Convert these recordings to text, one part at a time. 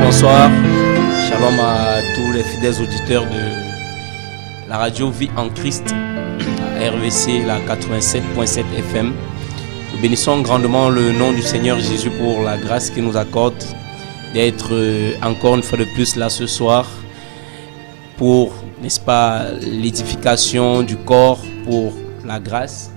bonsoir. Shalom à tous les fidèles auditeurs de la radio Vie en Christ, à RVC, la 87.7 FM. Nous bénissons grandement le nom du Seigneur Jésus pour la grâce qu'il nous accorde d'être encore une fois de plus là ce soir pour, n'est-ce pas, l'édification du corps, pour la grâce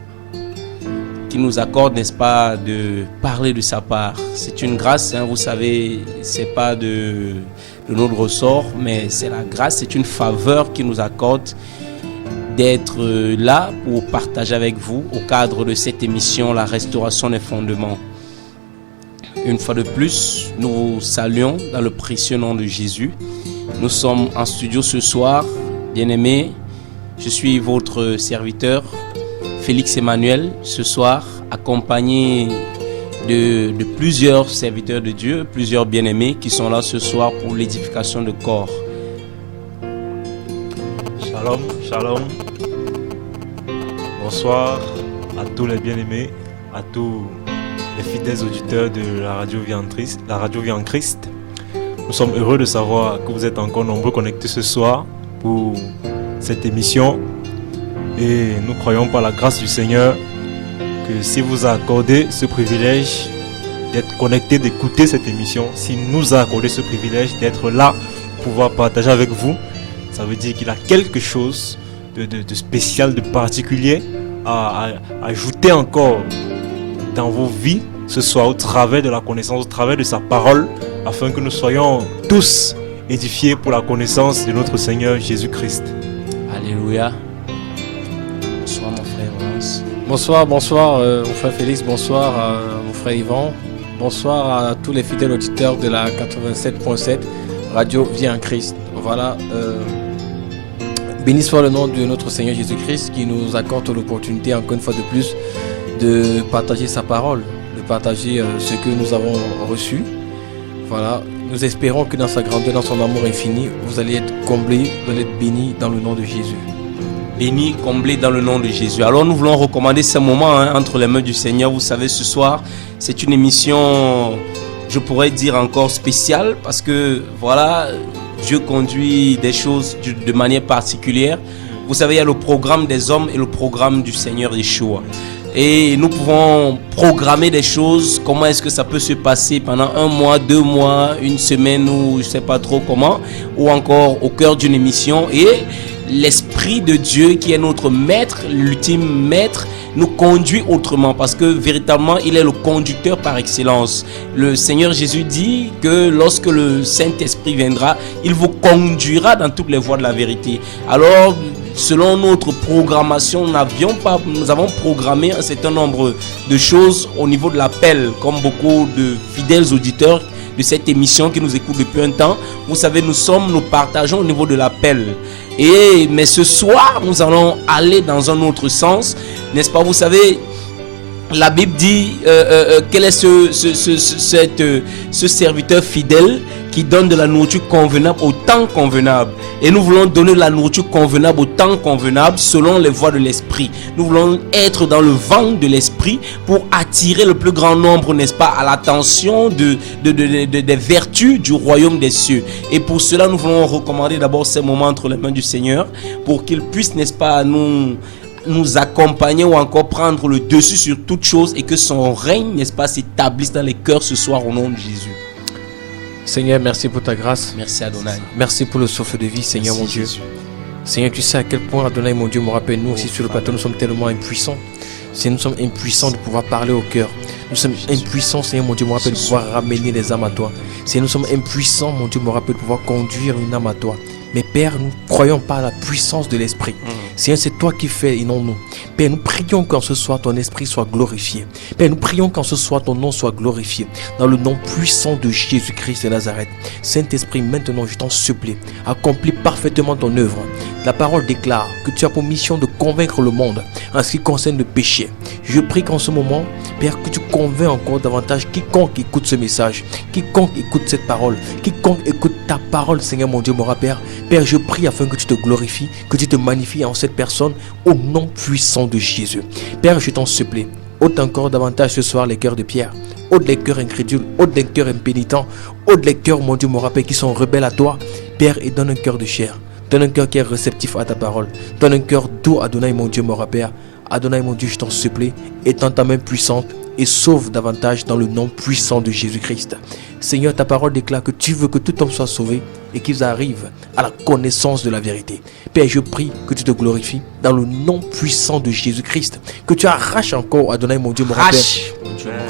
qui nous accorde, n'est-ce pas, de parler de sa part. C'est une grâce, vous savez, c'est pas de notre ressort, mais c'est la grâce, c'est une faveur qui nous accorde d'être là pour partager avec vous au cadre de cette émission, la restauration des fondements. Une fois de plus, nous vous saluons dans le précieux nom de Jésus. Nous sommes en studio ce soir, bien-aimés. Je suis votre serviteur, Félix Emmanuel, ce soir, accompagné de plusieurs serviteurs de Dieu, plusieurs bien-aimés qui sont là ce soir pour l'édification de corps. Shalom, shalom. Bonsoir à tous les bien-aimés, à tous les fidèles auditeurs de la radio Vie en Christ. Nous sommes heureux de savoir que vous êtes encore nombreux connectés ce soir pour cette émission. Et nous croyons par la grâce du Seigneur que si vous a accordé ce privilège d'être connecté, d'écouter cette émission, s'il nous a accordé ce privilège d'être là pour pouvoir partager avec vous, ça veut dire qu'il a quelque chose de spécial, de particulier à ajouter encore dans vos vies ce soir au travers de la connaissance, au travers de sa parole, afin que nous soyons tous édifiés pour la connaissance de notre Seigneur Jésus-Christ. Alléluia. Bonsoir mon frère Lance. Bonsoir mon frère Félix, bonsoir mon frère Yvan, bonsoir à tous les fidèles auditeurs de la 87.7 Radio Vie en Christ. Voilà, béni soit le nom de notre Seigneur Jésus-Christ qui nous accorde l'opportunité encore une fois de plus de partager sa parole, de partager ce que nous avons reçu. Voilà, nous espérons que dans sa grandeur, dans son amour infini, vous allez être comblés, vous allez être bénis dans le nom de Jésus. Béni, comblé dans le nom de Jésus. Alors nous voulons recommander ce moment entre les mains du Seigneur. Vous savez, ce soir, c'est une émission, je pourrais dire encore spéciale, parce que voilà, Dieu conduit des choses de manière particulière. Vous savez, il y a le programme des hommes et le programme du Seigneur Yeshua. Et nous pouvons programmer des choses. Comment est-ce que ça peut se passer pendant 1 mois, 2 mois, une semaine ou je ne sais pas trop comment, ou encore au cœur d'une émission. Et l'Esprit de Dieu qui est notre maître, l'ultime maître, nous conduit autrement parce que véritablement il est le conducteur par excellence. Le Seigneur Jésus dit que lorsque le Saint-Esprit viendra, il vous conduira dans toutes les voies de la vérité. Alors, selon notre programmation, nous avons programmé un certain nombre de choses au niveau de l'appel, comme beaucoup de fidèles auditeurs de cette émission qui nous écoutent depuis un temps. Vous savez, nous partageons au niveau de l'appel. Mais ce soir, nous allons aller dans un autre sens, n'est-ce pas? Vous savez, la Bible dit quel est ce serviteur fidèle qui donne de la nourriture convenable au temps convenable. Et nous voulons donner de la nourriture convenable au temps convenable selon les voies de l'esprit. Nous voulons être dans le vent de l'esprit pour attirer le plus grand nombre, n'est-ce pas, à l'attention des vertus du royaume des cieux. Et pour cela, nous voulons recommander d'abord ces moments entre les mains du Seigneur pour qu'il puisse, n'est-ce pas, nous accompagner ou encore prendre le dessus sur toute chose et que son règne, n'est-ce pas, s'établisse dans les cœurs ce soir au nom de Jésus. Seigneur, merci pour ta grâce. Merci Adonai. Merci pour le souffle de vie, Seigneur. Merci, mon Dieu. Jésus. Seigneur, tu sais à quel point Adonai, mon Dieu, me rappelle, nous aussi sur le plateau, nous sommes tellement impuissants. Seigneur, nous sommes impuissants de pouvoir parler au cœur. Nous sommes impuissants, Seigneur, mon Dieu, me rappelle, de pouvoir ramener les âmes à toi. Seigneur, nous sommes impuissants, mon Dieu, me rappelle, de pouvoir conduire une âme à toi. Mais Père, nous croyons par la puissance de l'Esprit. Seigneur, c'est toi qui fais et non nous. Père, nous prions qu'en ce soir ton Esprit soit glorifié. Père, nous prions qu'en ce soir ton nom soit glorifié. Dans le nom puissant de Jésus-Christ de Nazareth. Saint-Esprit, maintenant je t'en supplie, accomplis parfaitement ton œuvre. La parole déclare que tu as pour mission de convaincre le monde en ce qui concerne le péché. Je prie qu'en ce moment, Père, que tu convaincs encore davantage quiconque écoute ce message, quiconque écoute cette parole, quiconque écoute ta parole, Seigneur mon Dieu, mon Père. Père, je prie afin que tu te glorifies, que tu te magnifies en cette personne au nom puissant de Jésus. Père, je t'en supplie, ôte encore davantage ce soir les cœurs de pierre. Ôte les cœurs incrédules, ôte les cœurs impénitents, ôte les cœurs, mon Dieu, mon rappel, qui sont rebelles à toi, Père, et donne un cœur de chair. Donne un cœur qui est réceptif à ta parole. Donne un cœur doux, Adonai, mon Dieu, mon rappel. Adonai, mon Dieu, je t'en supplie, étends ta main puissante et sauve davantage dans le nom puissant de Jésus-Christ. Seigneur, ta parole déclare que tu veux que tout homme soit sauvé et qu'ils arrivent à la connaissance de la vérité. Père, je prie que tu te glorifies dans le nom puissant de Jésus-Christ. Que tu arraches encore, Adonai, mon Dieu, mon Père.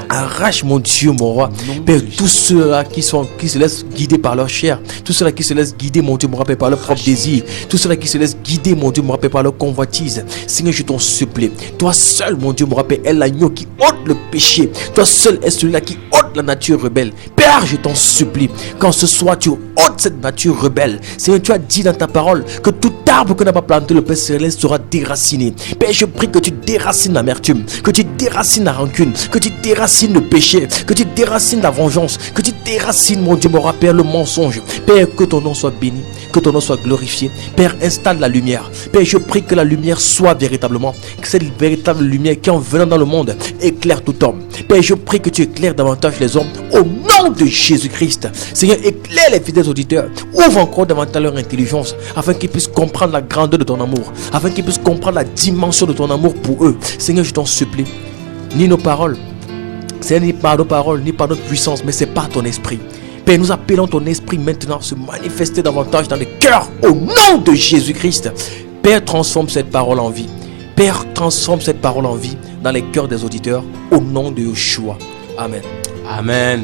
Arrache, mon Dieu, mon roi. Père, tous ceux-là qui se laissent guider par leur chair, tous ceux-là qui se laissent guider, mon Dieu, mon rappel, par leur propre désir, tous ceux-là qui se laissent guider, mon Dieu, mon rappel, par leur convoitise. Seigneur, je t'en supplie. Toi seul, mon Dieu, mon rappel, est l'agneau qui ôte le péché. Toi seul est celui-là qui ôte la nature rebelle. Père, je t'en supplie. Quand ce soir, tu ôtes cette nature rebelle. Seigneur, tu as dit dans ta parole que tout arbre que n'a pas planté le Père céleste sera déraciné. Père, je prie que tu déracines l'amertume, que tu déracines la rancune, que tu déracines le péché, que tu déracines la vengeance, que tu déracines, mon Dieu, mon Père, le mensonge. Père, que ton nom soit béni, que ton nom soit glorifié. Père, installe la lumière. Père, je prie que la lumière soit véritablement, que cette véritable lumière qui en venant dans le monde éclaire tout homme. Père, je prie que tu éclaires davantage les hommes au nom de Jésus-Christ. Seigneur, éclaire les fidèles auditeurs. Ouvre encore davantage leur intelligence afin qu'ils puissent comprendre la grandeur de ton amour, afin qu'ils puissent comprendre la dimension de ton amour pour eux. Seigneur, je t'en supplie. Ni nos paroles, c'est ni par nos paroles, ni par notre puissance, mais c'est par ton esprit. Père, nous appelons ton esprit maintenant à se manifester davantage dans les cœurs au nom de Jésus-Christ. Père, transforme cette parole en vie. Père, transforme cette parole en vie dans les cœurs des auditeurs au nom de Yeshua. Amen. Amen.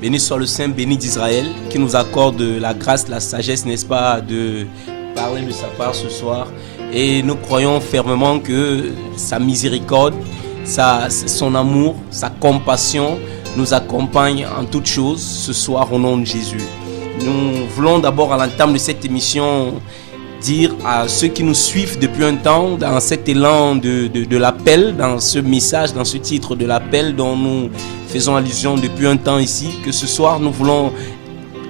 Béni soit le Saint, béni d'Israël, qui nous accorde la grâce, la sagesse, n'est-ce pas, de parler de sa part ce soir. Et nous croyons fermement que sa miséricorde, son amour, sa compassion nous accompagne en toutes choses ce soir au nom de Jésus. Nous voulons d'abord à l'entame de cette émission dire à ceux qui nous suivent depuis un temps dans cet élan de l'appel, dans ce message, dans ce titre de l'appel dont nous faisons allusion depuis un temps ici, que ce soir nous voulons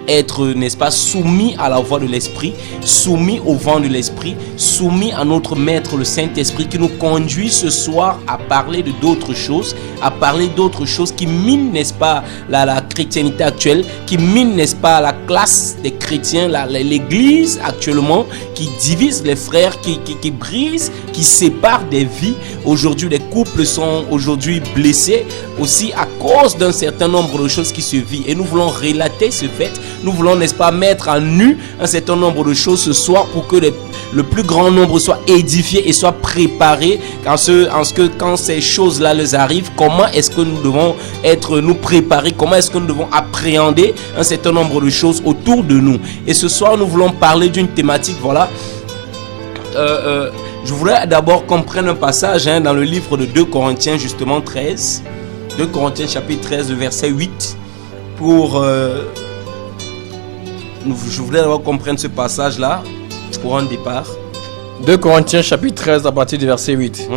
être, n'est-ce pas, soumis à la voix de l'Esprit, soumis au vent de l'Esprit, soumis à notre Maître, le Saint-Esprit, qui nous conduit ce soir à parler de d'autres choses, à parler d'autres choses qui minent, n'est-ce pas, la chrétienté actuelle, qui minent, n'est-ce pas, la classe des chrétiens, l'Église actuellement, qui divise les frères, qui brise, qui sépare des vies. Aujourd'hui, les couples sont aujourd'hui blessés aussi à cause d'un certain nombre de choses qui se vivent. Et nous voulons relater ce fait. Nous voulons, n'est-ce pas, mettre à nu un certain nombre de choses ce soir pour que le plus grand nombre soit édifié et soit préparé quand ces choses-là les arrivent. Comment est-ce que nous devons nous préparer? Comment est-ce que nous devons appréhender un certain nombre de choses autour de nous? Et ce soir, nous voulons parler d'une thématique, voilà. Je voudrais d'abord qu'on prenne un passage dans le livre de 2 Corinthiens, justement 13. 2 Corinthiens chapitre 13, verset 8. Je voulais d'abord qu'on prenne ce passage-là pour un départ. 2 Corinthiens chapitre 13 à partir du verset 8.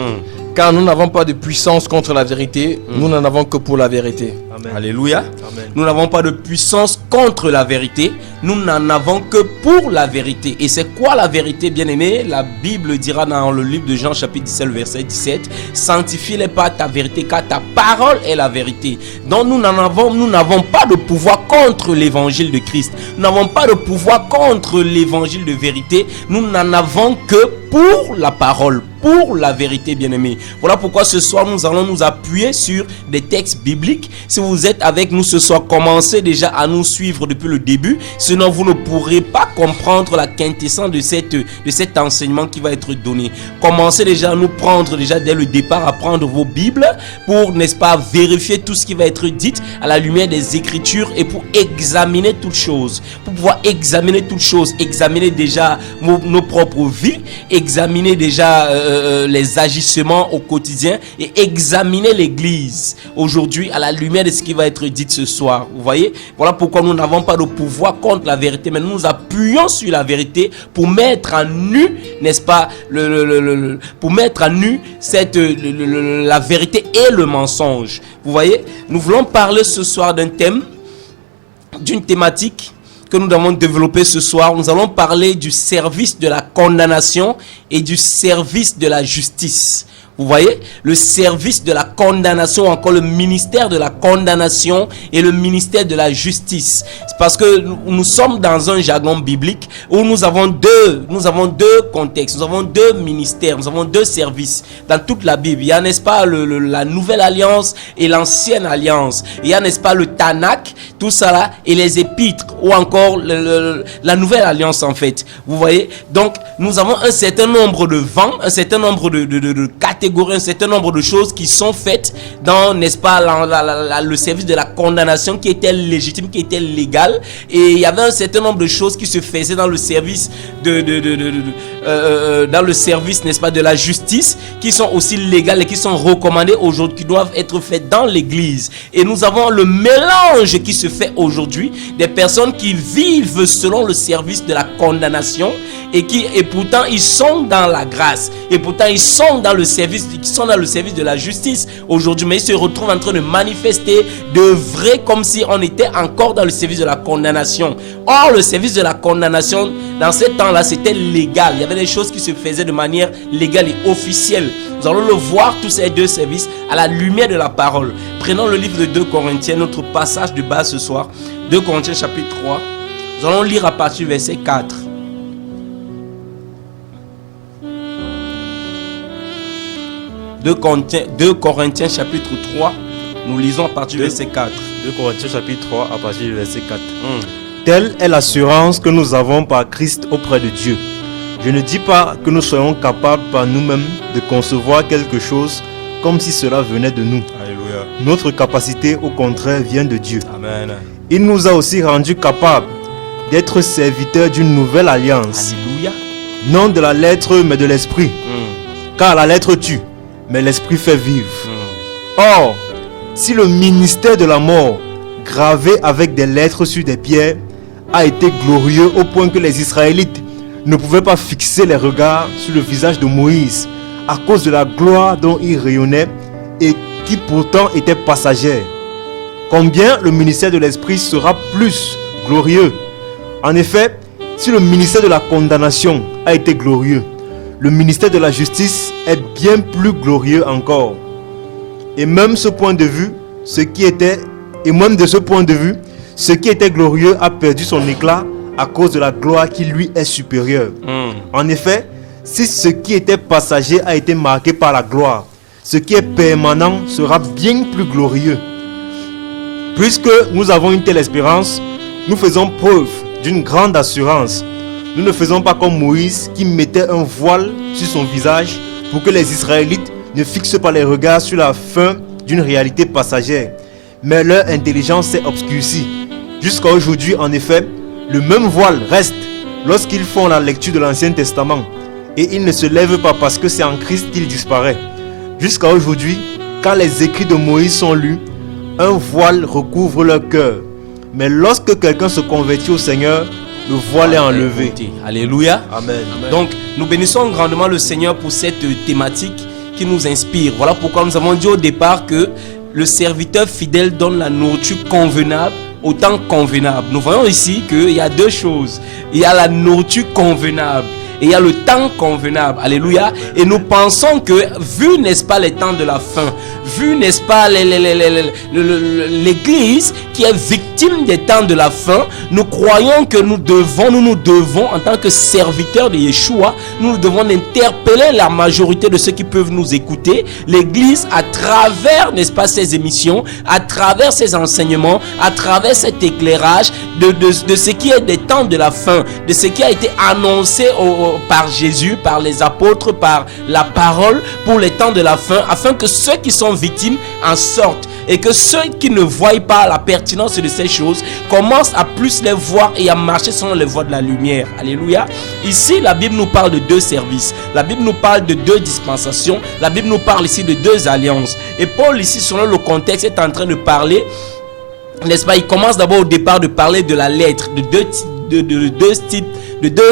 Car nous n'avons pas de puissance contre la vérité, nous n'en avons que pour la vérité. Amen. Alléluia. Amen. Nous n'avons pas de puissance contre la vérité, nous n'en avons que pour la vérité. Et c'est quoi la vérité, bien-aimé? La Bible dira dans le livre de Jean chapitre 17, verset 17, sanctifie-les par ta vérité, car ta parole est la vérité. Donc nous n'avons pas de pouvoir contre l'évangile de Christ. Nous n'avons pas de pouvoir contre l'évangile de vérité. Nous n'en avons que pour la parole, pour la vérité, bien-aimé. Voilà pourquoi ce soir nous allons nous appuyer sur des textes bibliques. Si vous êtes avec nous ce soir, commencez déjà à nous suivre depuis le début, sinon vous ne pourrez pas comprendre la quintessence de cet enseignement qui va être donné. Commencez déjà à nous prendre déjà dès le départ, à prendre vos Bibles pour, n'est-ce pas, vérifier tout ce qui va être dit à la lumière des Écritures et pour examiner toutes choses. Pour pouvoir examiner toutes choses, examiner déjà nos propres vies, examiner déjà les agissements au quotidien et examiner l'Église aujourd'hui à la lumière de ce qui va être dit ce soir. Vous voyez, voilà pourquoi nous n'avons pas de pouvoir contre la vérité, mais nous nous appuyons sur la vérité pour mettre à nu, n'est-ce pas, pour mettre à nu la vérité et le mensonge. Vous voyez, nous voulons parler ce soir d'un thème, d'une thématique que nous devons développer ce soir. Nous allons parler du service de la condamnation et du service de la justice. Vous voyez, le service de la condamnation, encore le ministère de la condamnation et le ministère de la justice. C'est parce que nous sommes dans un jargon biblique où nous avons deux contextes, nous avons deux ministères, nous avons deux services dans toute la Bible. Il y a, n'est-ce pas, la nouvelle alliance et l'ancienne alliance. Il y a, n'est-ce pas, le Tanakh, tout ça là, et les épîtres, ou encore la nouvelle alliance en fait. Vous voyez, donc nous avons un certain nombre de vents, un certain nombre de catégories, un certain nombre de choses qui sont faites dans, n'est-ce pas, le service de la condamnation qui était légitime, qui était légal, et il y avait un certain nombre de choses qui se faisaient dans le service dans le service, n'est-ce pas, de la justice, qui sont aussi légales et qui sont recommandées aujourd'hui, qui doivent être faites dans l'église. Et nous avons le mélange qui se fait aujourd'hui des personnes qui vivent selon le service de la condamnation et pourtant ils sont dans la grâce, et pourtant ils sont dans le service de la justice aujourd'hui, mais ils se retrouvent en train de manifester de vrai comme si on était encore dans le service de la condamnation. Or le service de la condamnation dans ce temps-là c'était légal, il y avait des choses qui se faisaient de manière légale et officielle. Nous allons le voir tous ces deux services à la lumière de la parole. Prenons le livre de 2 Corinthiens, notre passage de base ce soir, 2 Corinthiens chapitre 3. Nous allons lire à partir du verset 4. 2 Corinthiens chapitre 3, nous lisons à partir du verset 4. 2 Corinthiens chapitre 3 à partir du verset 4. Telle est l'assurance que nous avons par Christ auprès de Dieu. Je ne dis pas que nous soyons capables par nous-mêmes de concevoir quelque chose comme si cela venait de nous. Alléluia. Notre capacité, au contraire, vient de Dieu. Amen. Il nous a aussi rendus capables d'être serviteurs d'une nouvelle alliance. Alléluia. Non de la lettre, mais de l'esprit. Car la lettre tue, mais l'esprit fait vivre. Or, si le ministère de la mort, gravé avec des lettres sur des pierres, a été glorieux au point que les Israélites ne pouvaient pas fixer les regards sur le visage de Moïse à cause de la gloire dont il rayonnait et qui pourtant était passagère, combien le ministère de l'esprit sera plus glorieux. En effet, si le ministère de la condamnation a été glorieux, le ministère de la justice est bien plus glorieux encore. Et même de ce point de vue, ce qui était glorieux a perdu son éclat à cause de la gloire qui lui est supérieure. En effet, si ce qui était passager a été marqué par la gloire, ce qui est permanent sera bien plus glorieux. Puisque nous avons une telle espérance, nous faisons preuve d'une grande assurance. Nous ne faisons pas comme Moïse qui mettait un voile sur son visage pour que les Israélites ne fixent pas les regards sur la fin d'une réalité passagère. Mais leur intelligence s'est obscurcie. Jusqu'à aujourd'hui, en effet, le même voile reste lorsqu'ils font la lecture de l'Ancien Testament. Et il ne se lève pas parce que c'est en Christ qu'il disparaît. Jusqu'à aujourd'hui, quand les écrits de Moïse sont lus, un voile recouvre leur cœur. Mais lorsque quelqu'un se convertit au Seigneur, le voile est enlevé. Alléluia. Amen. Donc, nous bénissons grandement le Seigneur pour cette thématique qui nous inspire. Voilà pourquoi nous avons dit au départ que le serviteur fidèle donne la nourriture convenable au temps convenable. Nous voyons ici qu'il y a deux choses. Il y a la nourriture convenable et il y a le temps convenable. Alléluia. Et nous pensons que, vu, n'est-ce pas, les temps de la fin, vu, n'est-ce pas, l'église qui est victime des temps de la fin, nous croyons que nous devons, en tant que serviteurs de Yeshua, nous devons interpeller la majorité de ceux qui peuvent nous écouter. L'église, à travers, n'est-ce pas, ces émissions, à travers ces enseignements, à travers cet éclairage de ce qui est des temps de la fin, de ce qui a été annoncé par Jésus, par les apôtres, par la parole pour les temps de la fin, afin que ceux qui sont victimes en sortent et que ceux qui ne voient pas la pertinence de ces choses commencent à plus les voir et à marcher selon les voies de la lumière. Alléluia. Ici, la Bible nous parle de deux services. La Bible nous parle de deux dispensations. La Bible nous parle ici de deux alliances. Et Paul ici, selon le contexte, est en train de parler, n'est-ce pas? Il commence d'abord au départ de parler de la lettre, de deux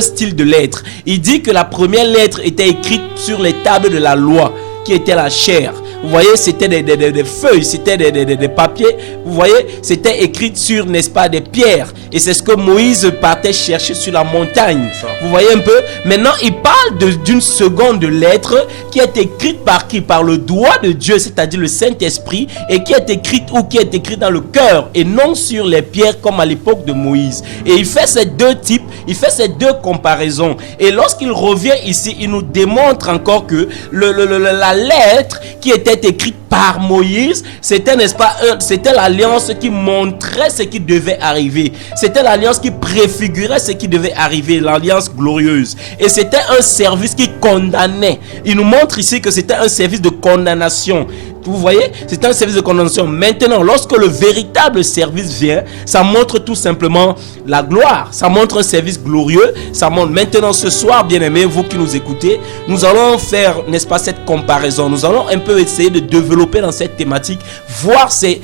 styles de lettres. Il dit que la première lettre était écrite sur les tables de la loi, qui était la chair. vous voyez, c'était des feuilles, c'était des papiers, vous voyez, c'était écrit sur, n'est-ce pas, des pierres. Et c'est ce que Moïse partait chercher sur la montagne. Vous voyez un peu? Maintenant, il parle d'une seconde lettre qui est écrite par qui? Par le doigt de Dieu, c'est-à-dire le Saint-Esprit, et qui est écrite qui est écrite dans le cœur et non sur les pierres comme à l'époque de Moïse. Et il fait ces deux types, il fait ces deux comparaisons. Et lorsqu'il revient ici, il nous démontre encore que la lettre qui était écrite par Moïse, c'était, n'est-ce pas, c'était l'alliance qui montrait ce qui devait arriver. C'était l'alliance qui préfigurait ce qui devait arriver, l'alliance glorieuse. Et c'était un service qui condamnait. Il nous montre ici que c'était un service de condamnation. Vous voyez, c'est un service de condamnation. Maintenant, lorsque le véritable service vient, ça montre tout simplement la gloire. Ça montre un service glorieux. Ça montre maintenant ce soir, bien-aimés, vous qui nous écoutez, nous allons faire, n'est-ce pas, cette comparaison. Nous allons un peu essayer de développer dans cette thématique, voir c'est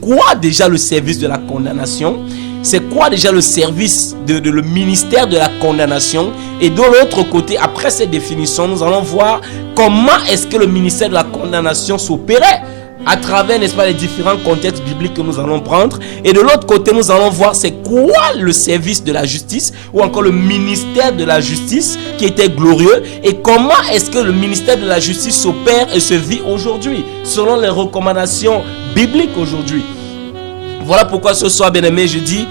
quoi déjà le service de la condamnation. C'est quoi déjà le service le ministère de la condamnation? Et de l'autre côté, après cette définition, nous allons voir comment est-ce que le ministère de la condamnation s'opérait à travers, n'est-ce pas, les différents contextes bibliques que nous allons prendre. Et de l'autre côté, nous allons voir c'est quoi le service de la justice ou encore le ministère de la justice qui était glorieux et comment est-ce que le ministère de la justice s'opère et se vit aujourd'hui selon les recommandations bibliques aujourd'hui. Voilà pourquoi ce soir, bien-aimé, je dis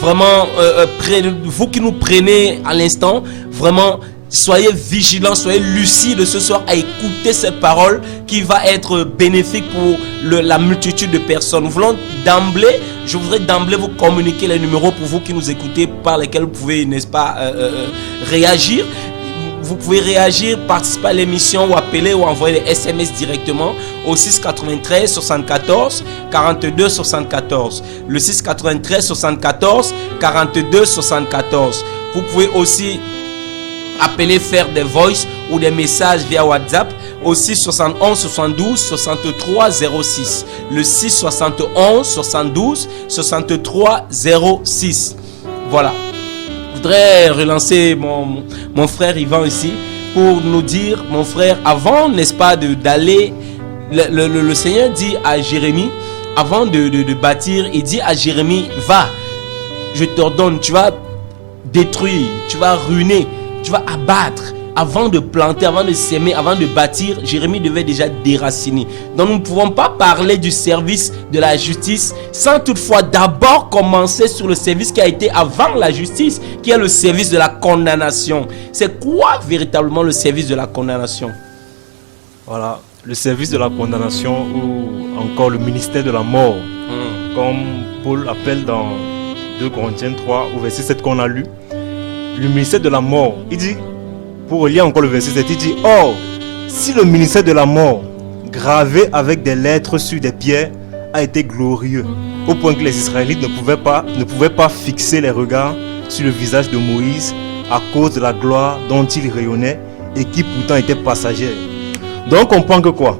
vraiment, vous qui nous prenez à l'instant, vraiment, soyez vigilants, soyez lucides ce soir à écouter cette parole qui va être bénéfique pour la multitude de personnes. Je voudrais d'emblée vous communiquer les numéros pour vous qui nous écoutez par lesquels vous pouvez, n'est-ce pas, réagir. Vous pouvez réagir, participer à l'émission ou appeler ou envoyer des SMS directement au 693 74 42 74. Le 693 74 42 74. Vous pouvez aussi appeler, faire des voice ou des messages via WhatsApp au 6 71 72 63 06. Le 6 71 72 63 06. Voilà. Je voudrais relancer mon frère Yvan ici pour nous dire, mon frère, avant, n'est-ce pas, d'aller, le Seigneur dit à Jérémie, avant de bâtir, il dit à Jérémie, va, je t'ordonne, tu vas détruire, tu vas ruiner, tu vas abattre. Avant de planter, avant de s'aimer, avant de bâtir, Jérémie devait déjà déraciner. Donc nous ne pouvons pas parler du service de la justice sans toutefois d'abord commencer sur le service qui a été avant la justice, qui est le service de la condamnation. C'est quoi véritablement le service de la condamnation? Voilà, le service de la condamnation ou encore le ministère de la mort, comme Paul appelle dans 2 Corinthiens 3 au verset 7 qu'on a lu. Le ministère de la mort, il dit, pour relire encore le verset 7, il dit, or, si le ministère de la mort, gravé avec des lettres sur des pierres, a été glorieux, au point que les Israélites ne pouvaient pas fixer les regards sur le visage de Moïse à cause de la gloire dont il rayonnait et qui pourtant était passagère. Donc on comprend que quoi?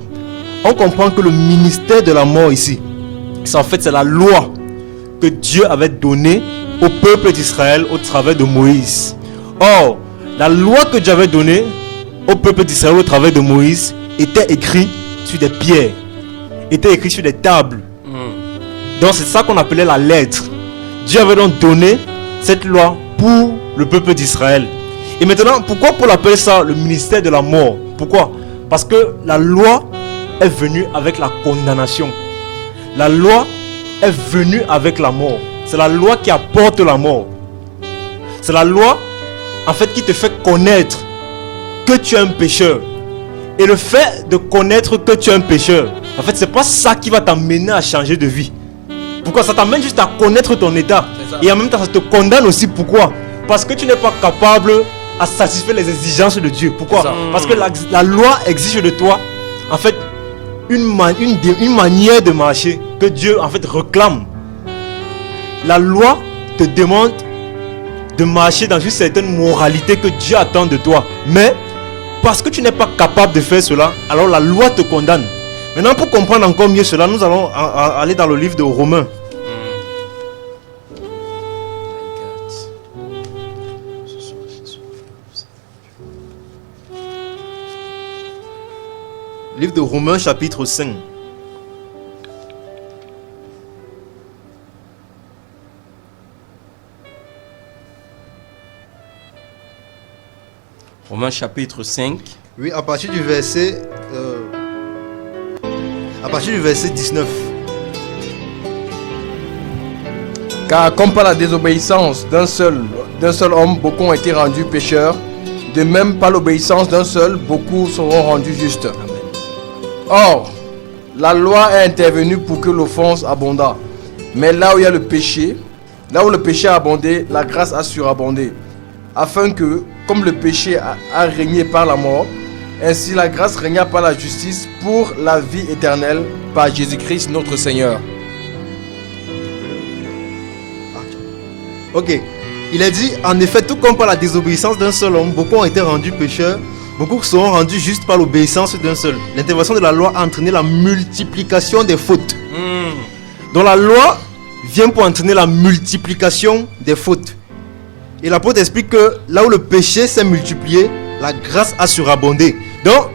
On comprend que le ministère de la mort ici, c'est la loi que Dieu avait donnée au peuple d'Israël au travers de Moïse. Or, la loi que Dieu avait donnée au peuple d'Israël au travers de Moïse était écrite sur des pierres, était écrite sur des tables. Donc c'est ça qu'on appelait la lettre. Dieu avait donc donné cette loi pour le peuple d'Israël. Et maintenant, pourquoi Paul appelle ça le ministère de la mort? Pourquoi? Parce que la loi est venue avec la condamnation. La loi est venue avec la mort. C'est la loi qui apporte la mort. C'est la loi en fait qui te fait connaître que tu es un pécheur. Et le fait de connaître que tu es un pécheur, en fait c'est pas ça qui va t'amener à changer de vie. Pourquoi? Ça t'amène juste à connaître ton état. Et en même temps ça te condamne aussi. Pourquoi? Parce que tu n'es pas capable à satisfaire les exigences de Dieu. Pourquoi? Parce que la loi exige de toi en fait une manière de marcher que Dieu en fait réclame. La loi te demande de marcher dans une certaine moralité que Dieu attend de toi. Mais parce que tu n'es pas capable de faire cela, alors la loi te condamne. Maintenant, pour comprendre encore mieux cela, nous allons aller dans le livre de Romains. Livre de Romains chapitre 5. Romains chapitre 5. Oui, à partir du verset 19. Car comme par la désobéissance d'un seul homme, beaucoup ont été rendus pécheurs, de même par l'obéissance d'un seul, beaucoup seront rendus justes. Or, la loi est intervenue pour que l'offense abondât. Mais là où il y a le péché, là où le péché a abondé, la grâce a surabondé. Afin que, comme le péché a régné par la mort, ainsi la grâce régna par la justice pour la vie éternelle par Jésus-Christ notre Seigneur. Ok. Il a dit, en effet, tout comme par la désobéissance d'un seul homme, beaucoup ont été rendus pécheurs, beaucoup seront rendus justes par l'obéissance d'un seul. L'intervention de la loi a entraîné la multiplication des fautes. Donc la loi vient pour entraîner la multiplication des fautes. Et l'apôtre explique que là où le péché s'est multiplié, la grâce a surabondé. Donc,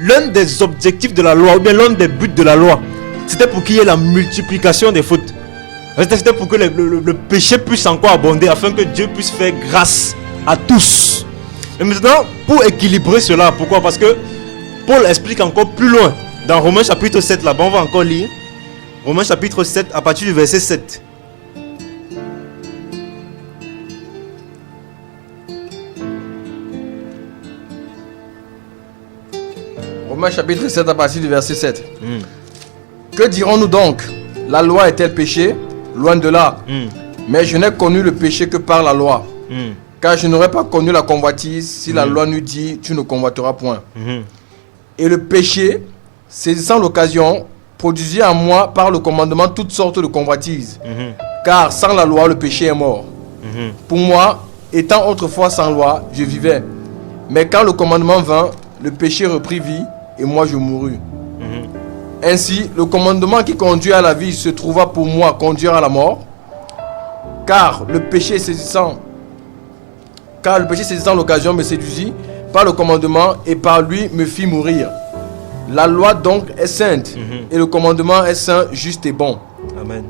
l'un des objectifs de la loi, ou bien l'un des buts de la loi, c'était pour qu'il y ait la multiplication des fautes. C'était pour que le péché puisse encore abonder, afin que Dieu puisse faire grâce à tous. Et maintenant, pour équilibrer cela, pourquoi? Parce que Paul explique encore plus loin. Dans Romains chapitre 7, là-bas, on va encore lire. Romains chapitre 7, à partir du verset 7. Romains chapitre 7 à partir du verset 7. Que dirons-nous donc? La loi est-elle péché? Loin de là. Mais je n'ai connu le péché que par la loi. Car je n'aurais pas connu la convoitise si la loi nous dit tu ne convoiteras point. Et le péché, saisissant l'occasion, produisit en moi par le commandement toutes sortes de convoitises. Car sans la loi, le péché est mort. Pour moi, étant autrefois sans loi, je vivais. Mais quand le commandement vint, le péché reprit vie et moi je mourus. Ainsi, le commandement qui conduit à la vie se trouva pour moi conduire à la mort. Car le péché saisissant l'occasion me séduisit par le commandement et par lui me fit mourir. La loi donc est sainte et le commandement est saint, juste et bon. Amen.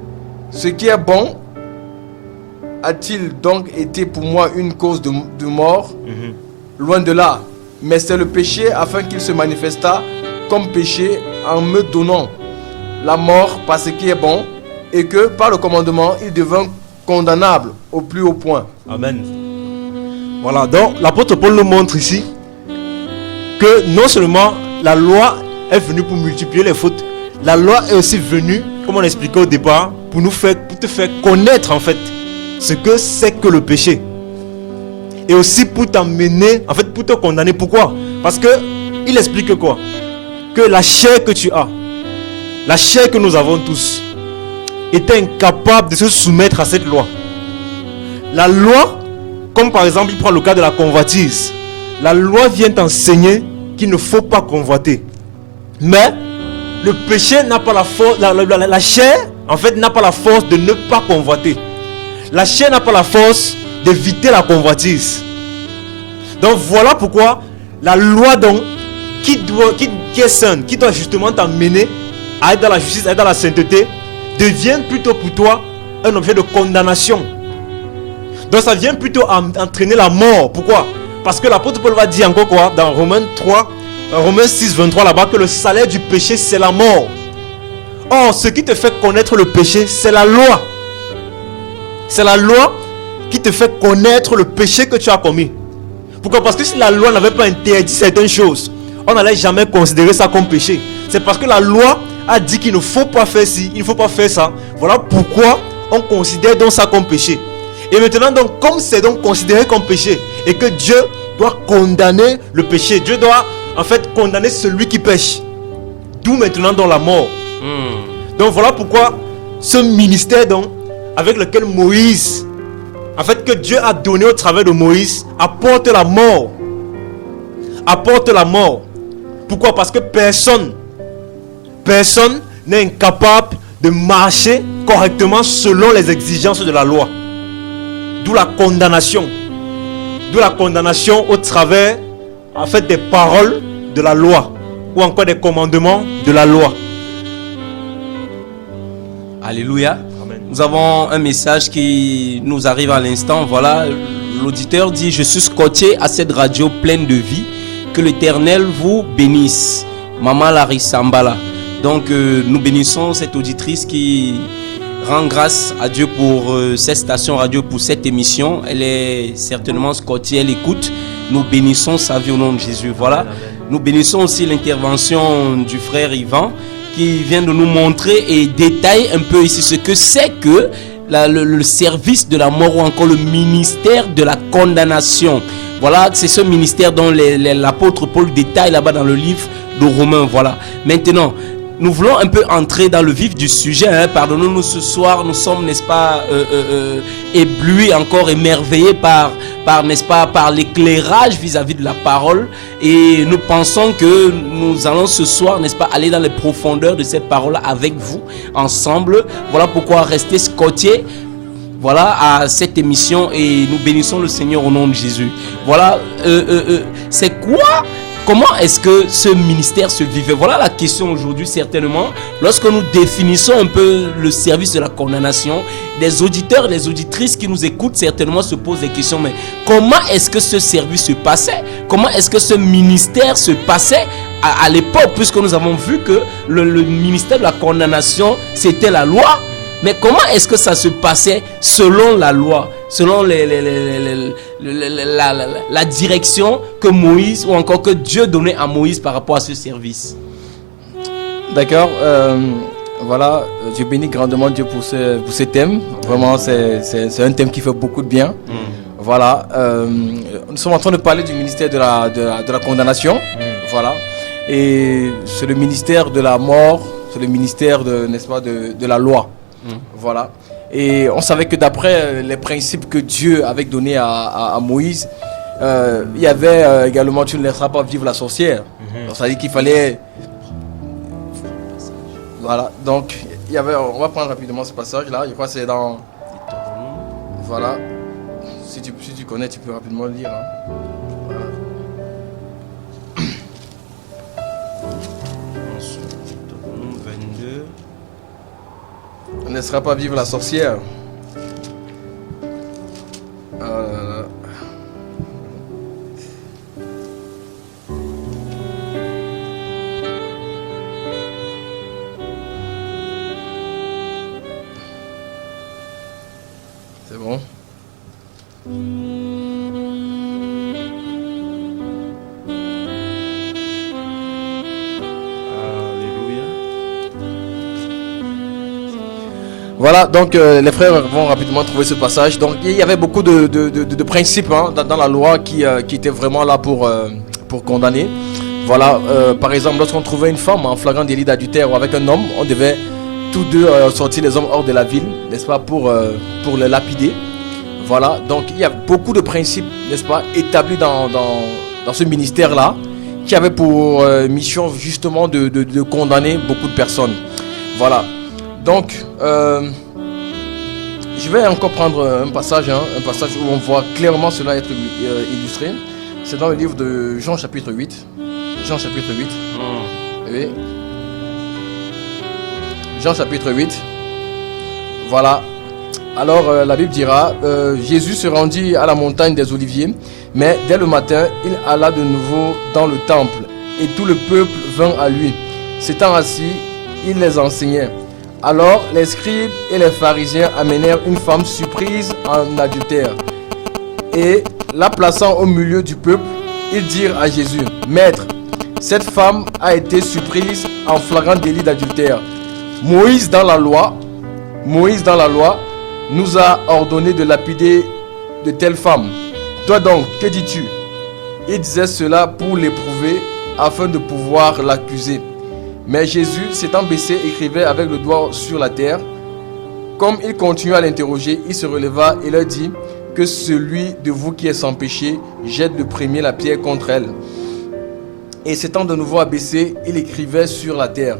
Ce qui est bon a-t-il donc été pour moi une cause de mort? Loin de là. Mais c'est le péché afin qu'il se manifestât comme péché en me donnant la mort par ce qui est bon, et que par le commandement il devint condamnable au plus haut point. Amen. Voilà, donc l'apôtre Paul nous montre ici que non seulement la loi est venue pour multiplier les fautes, la loi est aussi venue, comme on l'expliquait au départ, pour te faire connaître en fait ce que c'est que le péché. Et aussi pour t'amener, en fait pour te condamner. Pourquoi? Parce que il explique quoi? Que la chair que tu as, la chair que nous avons tous, était incapable de se soumettre à cette loi. La loi, comme par exemple, il prend le cas de la convoitise. La loi vient t'enseigner qu'il ne faut pas convoiter. Mais le péché n'a pas la force, la chair, en fait, n'a pas la force de ne pas convoiter. La chair n'a pas la force d'éviter la convoitise. Donc voilà pourquoi la loi donc qui est sainte, qui doit justement t'amener à être dans la justice, à être dans la sainteté, devient plutôt pour toi un objet de condamnation. Donc ça vient plutôt entraîner la mort. Pourquoi? Parce que l'apôtre Paul va dire encore quoi dans Romains 6, 23 là-bas, que le salaire du péché c'est la mort. Or ce qui te fait connaître le péché, c'est la loi. C'est la loi qui te fait connaître le péché que tu as commis. Pourquoi? Parce que si la loi n'avait pas interdit certaines choses, on n'allait jamais considérer ça comme péché. C'est parce que la loi a dit qu'il ne faut pas faire ci, il ne faut pas faire ça. Voilà pourquoi on considère donc ça comme péché. Et maintenant donc, comme c'est donc considéré comme péché, et que Dieu doit condamner le péché, Dieu doit en fait condamner celui qui pêche. D'où maintenant dans la mort. Donc voilà pourquoi ce ministère donc, avec lequel Moïse, en fait que Dieu a donné au travers de Moïse, apporte la mort. Apporte la mort. Pourquoi? Parce que personne n'est incapable de marcher correctement selon les exigences de la loi. D'où la condamnation. D'où la condamnation au travers en fait des paroles de la loi. ou encore des commandements de la loi. Alléluia. Amen. Nous avons un message qui nous arrive à l'instant. Voilà, l'auditeur dit: je suis scotché à cette radio pleine de vie. Que l'Éternel vous bénisse. Maman Larissa Mbala. Donc nous bénissons cette auditrice qui rend grâce à Dieu pour cette station radio, pour cette émission. Elle est certainement scotchée, elle écoute. Nous bénissons sa vie au nom de Jésus. Voilà. Nous bénissons aussi l'intervention du frère Yvan qui vient de nous montrer et détaille un peu ici ce que c'est que le service de la mort ou encore le ministère de la condamnation. Voilà, c'est ce ministère dont l'apôtre Paul détaille là-bas dans le livre de Romains. Voilà. Maintenant, nous voulons un peu entrer dans le vif du sujet. Pardonnez-nous, ce soir, nous sommes, n'est-ce pas, éblouis, encore émerveillés par n'est-ce pas, par l'éclairage vis-à-vis de la parole. Et nous pensons que nous allons ce soir, n'est-ce pas, aller dans les profondeurs de cette parole avec vous, ensemble. Voilà pourquoi restez scotchés. Voilà, à cette émission, et nous bénissons le Seigneur au nom de Jésus. Voilà, c'est quoi? Comment est-ce que ce ministère se vivait? Voilà la question aujourd'hui, certainement. Lorsque nous définissons un peu le service de la condamnation, des auditeurs et des auditrices qui nous écoutent certainement se posent des questions. Mais comment est-ce que ce service se passait? Comment est-ce que ce ministère se passait à l'époque? Puisque nous avons vu que le ministère de la condamnation, c'était la loi. Mais comment est-ce que ça se passait selon la loi, selon la direction que Moïse ou encore que Dieu donnait à Moïse par rapport à ce service? D'accord. Voilà, je bénis grandement Dieu pour ce thème. Vraiment, c'est un thème qui fait beaucoup de bien. Voilà. Nous sommes en train de parler du ministère de la condamnation. Voilà. Et c'est le ministère de la mort, c'est le ministère n'est-ce pas, de la loi. Voilà. Et on savait que d'après les principes que Dieu avait donnés à Moïse, il y avait également: tu ne laisseras pas vivre la sorcière. Donc, ça veut dire qu'il fallait. Voilà. Donc, il y avait. On va prendre rapidement ce passage-là. Je crois que c'est dans. Voilà. Si tu connais, tu peux rapidement le lire. Voilà. Deutéronome 22. On ne laissera pas vivre la sorcière. Ah là là. C'est bon. Voilà, donc les frères vont rapidement trouver ce passage. Donc il y avait beaucoup de principes dans la loi qui étaient vraiment là pour condamner. Voilà, par exemple, lorsqu'on trouvait une femme en flagrant délit d'adultère ou avec un homme, on devait tous deux sortir les hommes hors de la ville, n'est-ce pas, pour les lapider. Voilà, donc il y a beaucoup de principes, n'est-ce pas, établis dans ce ministère-là, qui avait pour mission justement de condamner beaucoup de personnes. Voilà. Donc, je vais encore prendre un passage où on voit clairement cela être illustré. C'est dans le livre de Jean chapitre 8. Jean chapitre 8. Oui. Jean chapitre 8. Voilà. Alors la Bible dira, Jésus se rendit à la montagne des Oliviers, mais dès le matin, il alla de nouveau dans le temple, et tout le peuple vint à lui. S'étant assis, il les enseignait. Alors les scribes et les pharisiens amenèrent une femme surprise en adultère. Et la plaçant au milieu du peuple, ils dirent à Jésus: Maître, cette femme a été surprise en flagrant délit d'adultère. Moïse dans la loi nous a ordonné de lapider de telles femmes. Toi donc, que dis-tu? Il disait cela pour l'éprouver afin de pouvoir l'accuser. Mais Jésus, s'étant baissé, écrivait avec le doigt sur la terre. Comme il continuait à l'interroger, il se releva et leur dit: Que celui de vous qui est sans péché jette le premier la pierre contre elle. Et s'étant de nouveau abaissé, il écrivait sur la terre.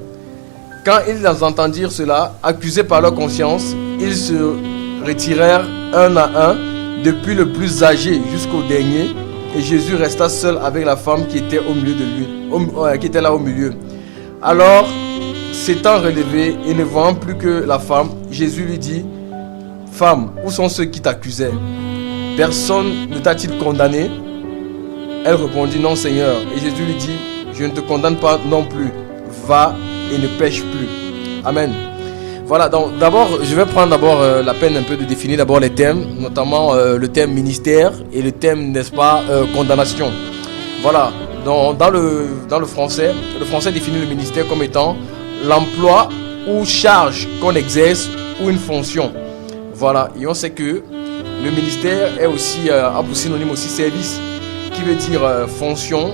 Quand ils entendirent cela, accusés par leur conscience, ils se retirèrent un à un, depuis le plus âgé jusqu'au dernier. et Jésus resta seul avec la femme qui était au milieu de lui, qui était là au milieu. Alors, s'étant relevé et ne voyant plus que la femme, Jésus lui dit, « Femme, où sont ceux qui t'accusaient? Personne ne t'a-t-il condamné ?» Elle répondit, « Non, Seigneur. » Et Jésus lui dit, « Je ne te condamne pas non plus. Va et ne pêche plus. » Amen. Voilà, donc d'abord, je vais prendre d'abord la peine un peu de définir d'abord les thèmes, notamment le thème ministère et le thème, n'est-ce pas, condamnation. Voilà, dans le français définit le ministère comme étant l'emploi ou charge qu'on exerce ou une fonction. Voilà, et on sait que le ministère est aussi, a pour synonyme aussi service, qui veut dire fonction,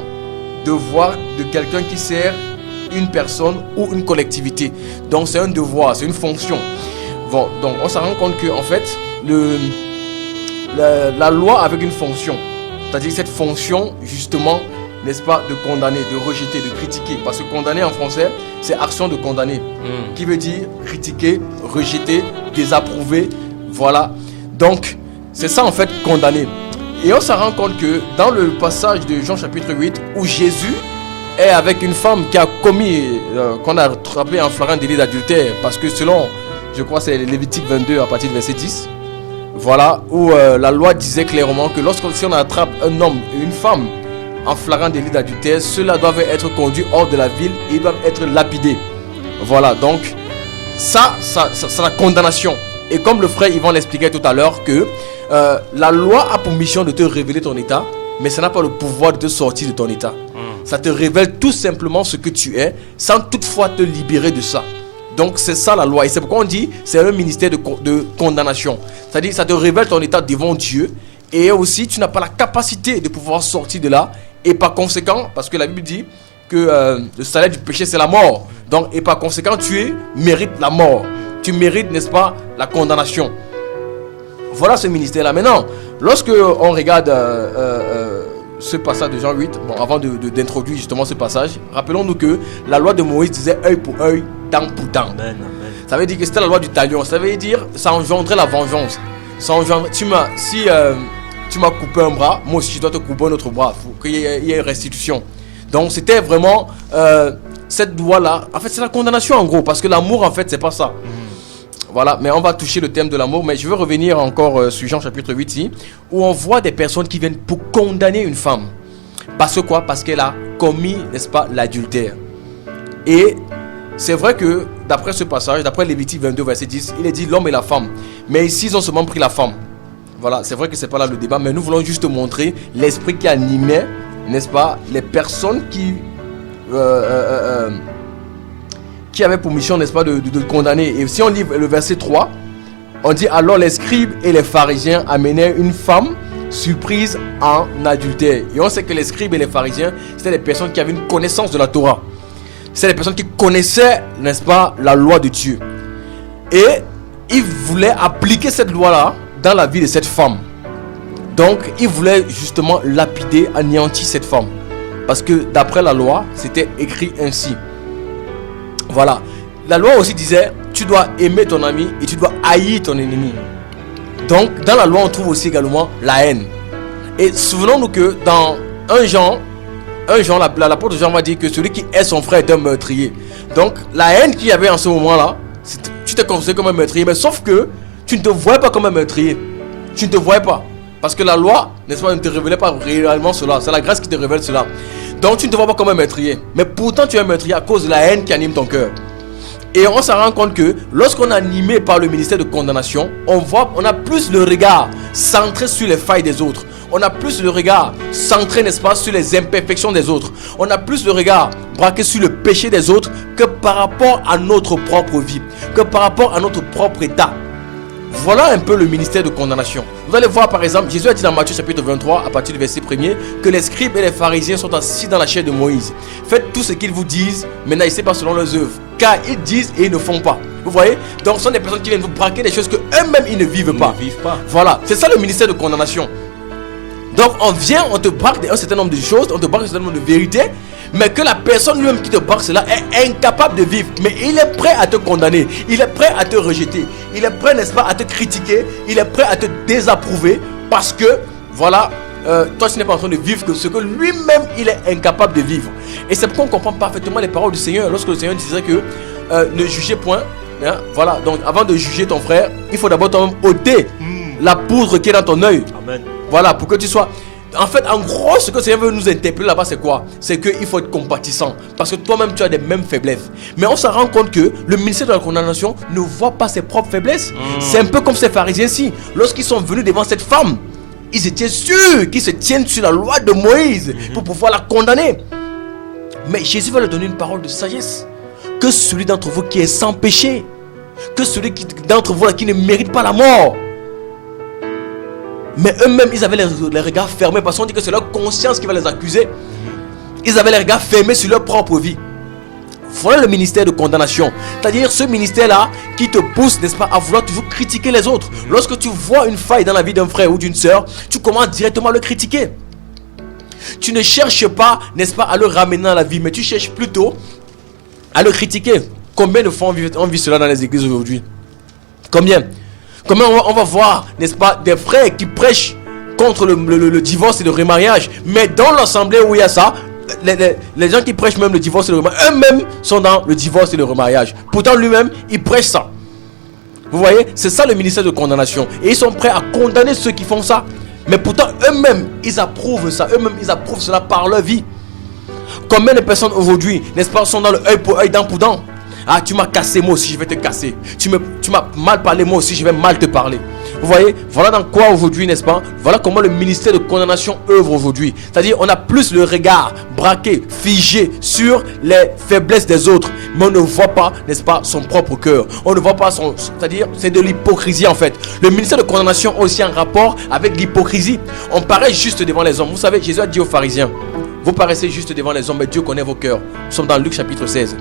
devoir de quelqu'un qui sert une personne ou une collectivité. Donc c'est un devoir, c'est une fonction. Bon, donc on se rend compte que en fait la loi avec une fonction, c'est-à-dire cette fonction justement, n'est-ce pas, de condamner, de rejeter, de critiquer. Parce que condamner en français, c'est action de condamner, qui veut dire critiquer, rejeter, désapprouver. Voilà. Donc c'est ça en fait condamner. Et on se rend compte que dans le passage de Jean chapitre 8 où Jésus est avec une femme qui a commis, qu'on a attrapé en flagrant délit d'adultère, parce que selon, je crois c'est Lévitique 22 à partir du verset 10, voilà, où la loi disait clairement que si on attrape un homme et une femme en flagrant délit d'adultère, ceux-là doivent être conduits hors de la ville et ils doivent être lapidés. Voilà, donc ça c'est la condamnation. Et comme le frère Yvan l'expliquait tout à l'heure, que la loi a pour mission de te révéler ton état, mais ça n'a pas le pouvoir de te sortir de ton état. Ça te révèle tout simplement ce que tu es, sans toutefois te libérer de ça. Donc c'est ça la loi. Et c'est pourquoi on dit c'est un ministère de condamnation. C'est-à-dire ça te révèle ton état devant Dieu. Et aussi tu n'as pas la capacité de pouvoir sortir de là. Et par conséquent, parce que la Bible dit que le salaire du péché c'est la mort. Donc, et par conséquent tu mérites la mort. Tu mérites, n'est-ce pas, la condamnation. Voilà ce ministère-là. Maintenant, lorsque on regarde ce passage de Jean 8, bon, avant d'introduire justement ce passage, rappelons-nous que la loi de Moïse disait œil pour œil, dent pour dent. Amen. Ça veut dire que c'était la loi du talion. Ça veut dire ça engendrait la vengeance. Ça engendrait, si tu m'as coupé un bras, moi aussi je dois te couper un autre bras. Il faut qu'il y ait une restitution. Donc c'était vraiment cette loi-là. En fait, c'est la condamnation en gros, parce que l'amour en fait, c'est pas ça. Voilà, mais on va toucher le thème de l'amour. Mais je veux revenir encore sur Jean chapitre 8 ici, où on voit des personnes qui viennent pour condamner une femme. Parce que quoi? Parce qu'elle a commis, n'est-ce pas, l'adultère. Et c'est vrai que d'après ce passage, d'après Lévitique 22 verset 10, il est dit l'homme et la femme. Mais ici, ils ont seulement pris la femme. Voilà, c'est vrai que c'est pas là le débat, mais nous voulons juste montrer l'esprit qui animait, n'est-ce pas, les personnes qui avait pour mission, n'est-ce pas, de condamner. Et si on lit le verset 3, on dit alors les scribes et les pharisiens amenaient une femme surprise en adultère. Et on sait que les scribes et les pharisiens, c'était des personnes qui avaient une connaissance de la Torah. C'était des personnes qui connaissaient, n'est-ce pas, la loi de Dieu. Et ils voulaient appliquer cette loi-là dans la vie de cette femme. Donc, ils voulaient justement lapider, anéantir cette femme. Parce que d'après la loi, c'était écrit ainsi. Voilà. La loi aussi disait, tu dois aimer ton ami et tu dois haïr ton ennemi. Donc, dans la loi, on trouve aussi également la haine. Et souvenons-nous que dans 1 Jean, l'apôtre Jean va dire que celui qui hait son frère est un meurtrier. Donc, la haine qu'il y avait en ce moment-là, tu t'es considéré comme un meurtrier, mais sauf que tu ne te voyais pas comme un meurtrier. Tu ne te voyais pas. Parce que la loi, n'est-ce pas, ne te révélait pas réellement cela. C'est la grâce qui te révèle cela. Donc tu ne te vois pas comme un meurtrier. Mais pourtant tu es un meurtrier à cause de la haine qui anime ton cœur. Et on s'en rend compte que lorsqu'on est animé par le ministère de condamnation, on a plus le regard centré sur les failles des autres. On a plus le regard centré, n'est-ce pas, sur les imperfections des autres. On a plus le regard braqué sur le péché des autres que par rapport à notre propre vie, que par rapport à notre propre état. Voilà un peu le ministère de condamnation. Vous allez voir par exemple, Jésus a dit dans Matthieu chapitre 23 à partir du verset 1er que les scribes et les pharisiens sont assis dans la chair de Moïse. Faites tout ce qu'ils vous disent, mais n'agissez pas selon leurs œuvres, car ils disent et ils ne font pas. Vous voyez? Donc ce sont des personnes qui viennent vous braquer des choses que eux-mêmes ils ne vivent pas. Voilà, c'est ça le ministère de condamnation. Donc on vient, on te braque un certain nombre de choses, on te braque un certain nombre de vérités, mais que la personne lui-même qui te braque cela est incapable de vivre. Mais il est prêt à te condamner, il est prêt à te rejeter, il est prêt, n'est-ce pas, à te critiquer, il est prêt à te désapprouver parce que, voilà, toi tu n'es pas en train de vivre que ce que lui-même il est incapable de vivre. Et c'est pourquoi on comprend parfaitement les paroles du Seigneur lorsque le Seigneur disait que ne jugez point. Hein, voilà, donc avant de juger ton frère, il faut d'abord toi-même ôter la poudre qui est dans ton œil. Amen. Voilà, pour que tu sois... En fait, en gros, ce que le Seigneur veut nous interpeller là-bas, c'est quoi? C'est qu'il faut être compatissant. Parce que toi-même, tu as des mêmes faiblesses. Mais on se rend compte que le ministère de la condamnation ne voit pas ses propres faiblesses. C'est un peu comme ces pharisiens-ci. Lorsqu'ils sont venus devant cette femme, ils étaient sûrs qu'ils se tiennent sur la loi de Moïse pour pouvoir la condamner. Mais Jésus va leur donner une parole de sagesse. Que celui d'entre vous qui est sans péché, que celui d'entre vous qui ne mérite pas la mort. Mais eux-mêmes, ils avaient les regards fermés parce qu'on dit que c'est leur conscience qui va les accuser. Ils avaient les regards fermés sur leur propre vie. Voilà le ministère de condamnation. C'est-à-dire ce ministère-là qui te pousse, n'est-ce pas, à vouloir toujours critiquer les autres. Lorsque tu vois une faille dans la vie d'un frère ou d'une sœur, tu commences directement à le critiquer. Tu ne cherches pas, n'est-ce pas, à le ramener dans la vie, mais tu cherches plutôt à le critiquer. Combien de fois on vit cela dans les églises aujourd'hui? Combien on va voir, n'est-ce pas, des frères qui prêchent contre le divorce et le remariage. Mais dans l'assemblée où il y a ça, les gens qui prêchent même le divorce et le remariage, eux-mêmes sont dans le divorce et le remariage. Pourtant lui-même, il prêche ça. Vous voyez, c'est ça le ministère de condamnation. Et ils sont prêts à condamner ceux qui font ça. Mais pourtant eux-mêmes, ils approuvent ça. Eux-mêmes, ils approuvent cela par leur vie. Combien de personnes aujourd'hui, n'est-ce pas, sont dans le œil pour œil, dent pour dent. Ah, tu m'as cassé, moi aussi je vais te casser. Tu m'as mal parlé, moi aussi je vais mal te parler. Vous voyez, voilà dans quoi aujourd'hui, n'est-ce pas? Voilà comment le ministère de condamnation œuvre aujourd'hui. C'est-à-dire, on a plus le regard braqué, figé sur les faiblesses des autres. Mais on ne voit pas, n'est-ce pas, son propre cœur. On ne voit pas son... C'est-à-dire, c'est de l'hypocrisie en fait. Le ministère de condamnation a aussi un rapport avec l'hypocrisie. On paraît juste devant les hommes. Vous savez, Jésus a dit aux pharisiens, vous paraissez juste devant les hommes, mais Dieu connaît vos cœurs. Nous sommes dans Luc chapitre 16.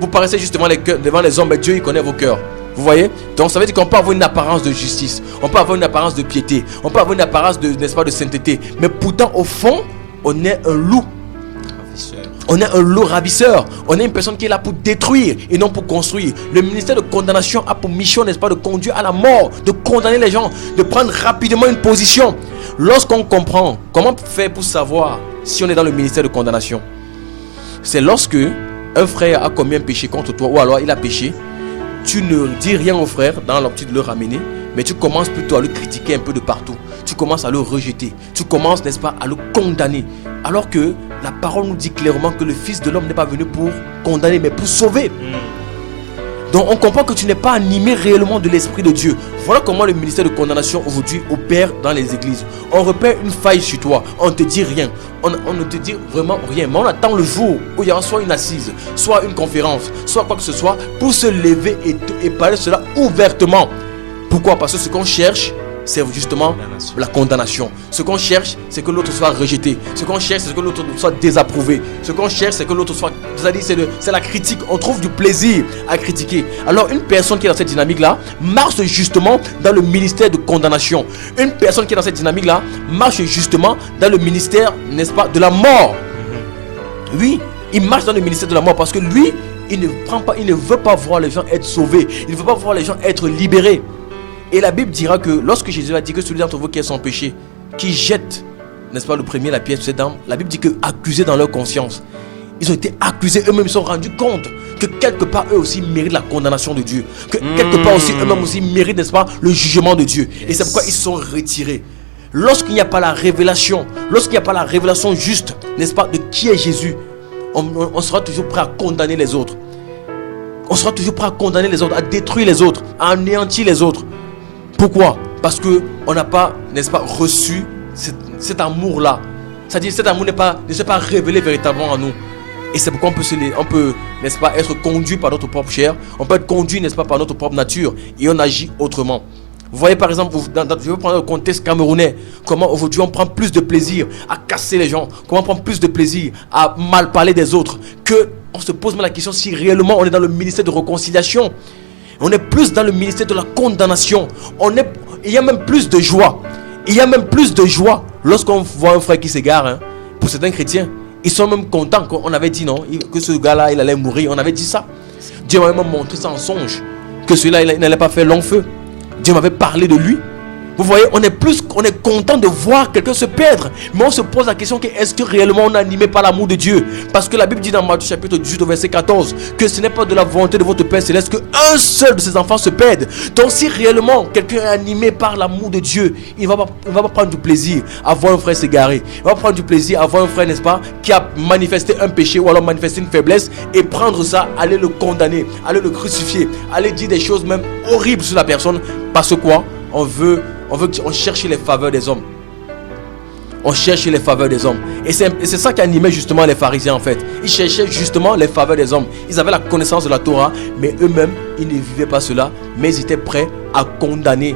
Vous paraissez juste devant les hommes, mais Dieu il connaît vos cœurs. Vous voyez? Donc ça veut dire qu'on peut avoir une apparence de justice, on peut avoir une apparence de piété, on peut avoir une apparence de, n'est-ce pas, de sainteté. Mais pourtant au fond, on est un loup. On est un loup ravisseur. On est une personne qui est là pour détruire et non pour construire. Le ministère de condamnation a pour mission, n'est-ce pas, de conduire à la mort, de condamner les gens, de prendre rapidement une position. Lorsqu'on comprend, comment faire pour savoir si on est dans le ministère de condamnation? C'est lorsque un frère a commis un péché contre toi, ou alors il a péché, tu ne dis rien au frère dans l'optique de le ramener, mais tu commences plutôt à le critiquer un peu de partout. Tu commences à le rejeter. Tu commences, n'est-ce pas, à le condamner. Alors que la parole nous dit clairement que le Fils de l'homme n'est pas venu pour condamner, mais pour sauver. Donc on comprend que tu n'es pas animé réellement de l'Esprit de Dieu. Voilà comment le ministère de condamnation aujourd'hui opère dans les églises. On repère une faille sur toi, on ne te dit rien. On ne te dit vraiment rien. Mais on attend le jour où il y aura soit une assise, soit une conférence, soit quoi que ce soit, pour se lever et parler de cela ouvertement. Pourquoi? Parce que ce qu'on cherche, c'est justement la condamnation. Ce qu'on cherche, c'est que l'autre soit rejeté. Ce qu'on cherche, c'est que l'autre soit désapprouvé. Ce qu'on cherche, c'est que l'autre soit... C'est la critique. On trouve du plaisir à critiquer. Alors une personne qui est dans cette dynamique-là marche justement dans le ministère de condamnation. Une personne qui est dans cette dynamique-là marche justement dans le ministère, n'est-ce pas, de la mort. Oui, il marche dans le ministère de la mort parce que lui, il ne veut pas voir les gens être sauvés. Il ne veut pas voir les gens être libérés. Et la Bible dira que lorsque Jésus a dit que celui d'entre vous qui est sans péché, qui jette, n'est-ce pas, le premier la pierre sur cette dame, la Bible dit que accusés dans leur conscience, ils ont été accusés, eux-mêmes ils se sont rendus compte que quelque part eux aussi méritent la condamnation de Dieu, que quelque part aussi eux-mêmes aussi méritent, n'est-ce pas, le jugement de Dieu. Et c'est pourquoi ils se sont retirés. Lorsqu'il n'y a pas la révélation, juste, n'est-ce pas, de qui est Jésus, on sera toujours prêt à condamner les autres. On sera toujours prêt à condamner les autres, à détruire les autres, à anéantir les autres. Pourquoi? Parce qu'on n'a pas, n'est-ce pas, reçu cet amour-là. C'est-à-dire cet amour ne s'est pas révélé véritablement en nous. Et c'est pourquoi on peut, n'est-ce pas, être conduit par notre propre chair. On peut être conduit, n'est-ce pas, par notre propre nature. Et on agit autrement. Vous voyez par exemple, je vais prendre le contexte camerounais. Comment aujourd'hui on prend plus de plaisir à casser les gens. Comment on prend plus de plaisir à mal parler des autres. Que on se pose même la question si réellement on est dans le ministère de réconciliation. On est plus dans le ministère de la condamnation. Il y a même plus de joie. Il y a même plus de joie lorsqu'on voit un frère qui s'égare. Hein. Pour certains chrétiens, ils sont même contents qu'on avait dit non, que ce gars-là, il allait mourir. On avait dit ça. Dieu m'avait même montré ça en songe. Que celui-là, il n'allait pas faire long feu. Dieu m'avait parlé de lui. Vous voyez, on est content de voir quelqu'un se perdre. Mais on se pose la question que est-ce que réellement on est animé par l'amour de Dieu? Parce que la Bible dit dans Matthieu chapitre 18 au verset 14 que ce n'est pas de la volonté de votre Père Céleste qu'un seul de ses enfants se perde. Donc si réellement quelqu'un est animé par l'amour de Dieu, il ne va pas prendre du plaisir à voir un frère s'égarer. Il va prendre du plaisir à voir un frère, n'est-ce pas, qui a manifesté un péché ou alors manifesté une faiblesse et prendre ça, aller le condamner, aller le crucifier, aller dire des choses même horribles sur la personne. Parce que quoi? On cherche les faveurs des hommes. On cherche les faveurs des hommes. Et c'est ça qui animait justement les pharisiens en fait. Ils cherchaient justement les faveurs des hommes. Ils avaient la connaissance de la Torah, mais eux-mêmes, ils ne vivaient pas cela. Mais ils étaient prêts à condamner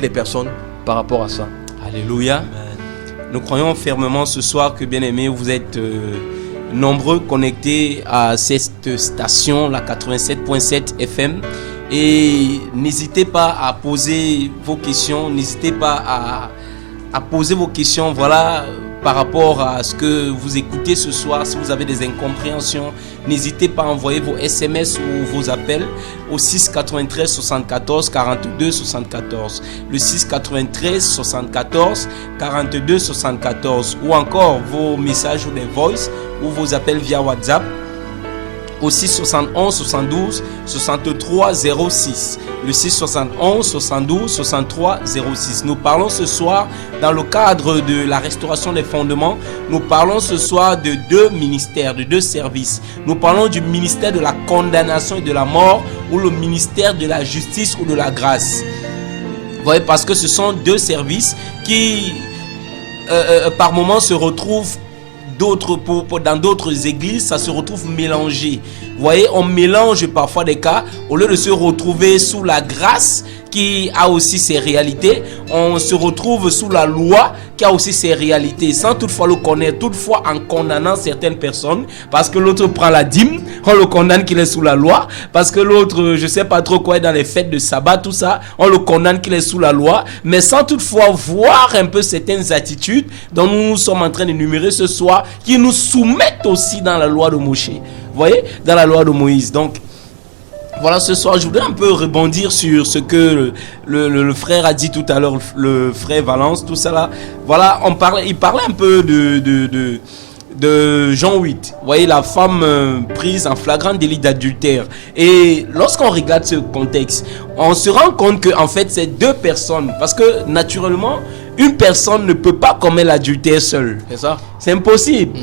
les personnes par rapport à ça. Alléluia. Nous croyons fermement ce soir que, bien aimés, vous êtes nombreux connectés à cette station, la 87.7 FM. Et n'hésitez pas à poser vos questions, n'hésitez pas à poser vos questions, voilà, par rapport à ce que vous écoutez ce soir. Si vous avez des incompréhensions, n'hésitez pas à envoyer vos SMS ou vos appels au 6 93 74 42 74. Le 6 93 74 42 74. Ou encore vos messages ou des voice ou vos appels via WhatsApp au 6 71 72 63 06. Le 6 71 72 63 06. Nous parlons ce soir dans le cadre de la restauration des fondements. Nous parlons ce soir de deux ministères, de deux services. Nous parlons du ministère de la condamnation et de la mort ou le ministère de la justice ou de la grâce. Vous voyez, parce que ce sont deux services qui par moments se retrouvent dans d'autres églises, ça se retrouve mélangé. Vous voyez, on mélange parfois des cas. Au lieu de se retrouver sous la grâce qui a aussi ses réalités, on se retrouve sous la loi qui a aussi ses réalités, sans toutefois le connaître, toutefois en condamnant certaines personnes, parce que l'autre prend la dîme, on le condamne qu'il est sous la loi, parce que l'autre, je sais pas trop quoi, est dans les fêtes de sabbat, tout ça, on le condamne qu'il est sous la loi, mais sans toutefois voir un peu certaines attitudes dont nous sommes en train d'énumérer ce soir, qui nous soumettent aussi dans la loi de Moshe, vous voyez, dans la loi de Moïse. Donc voilà, ce soir, je voudrais un peu rebondir sur ce que le frère a dit tout à l'heure, le frère Valence, tout ça là. Voilà, il parlait un peu de Jean 8. Vous voyez, la femme prise en flagrant délit d'adultère. Et lorsqu'on regarde ce contexte, on se rend compte que en fait, c'est deux personnes. Parce que naturellement, une personne ne peut pas commettre l'adultère seule. C'est ça? C'est impossible.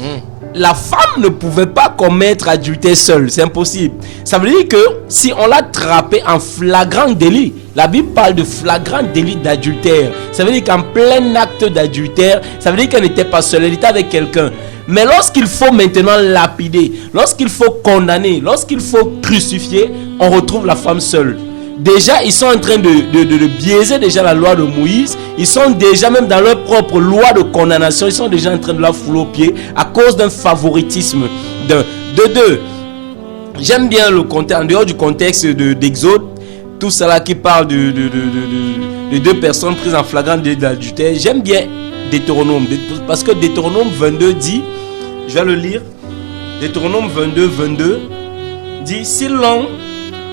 La femme ne pouvait pas commettre adultère seule, c'est impossible. Ça veut dire que si on l'a attrapée en flagrant délit, la Bible parle de flagrant délit d'adultère. Ça veut dire qu'en plein acte d'adultère, ça veut dire qu'elle n'était pas seule, elle était avec quelqu'un. Mais lorsqu'il faut maintenant lapider, lorsqu'il faut condamner, lorsqu'il faut crucifier, on retrouve la femme seule. Déjà, ils sont en train de biaiser déjà la loi de Moïse. Ils sont déjà même dans leur propre loi de condamnation. Ils sont déjà en train de la fouler aux pieds à cause d'un favoritisme. De deux. J'aime bien le contexte, en dehors du contexte d'Exode, tout cela qui parle de deux personnes prises en flagrant délit d'adultère. J'aime bien Deutéronome, parce que Deutéronome 22 dit, je vais le lire, Deutéronome 22 dit, si l'homme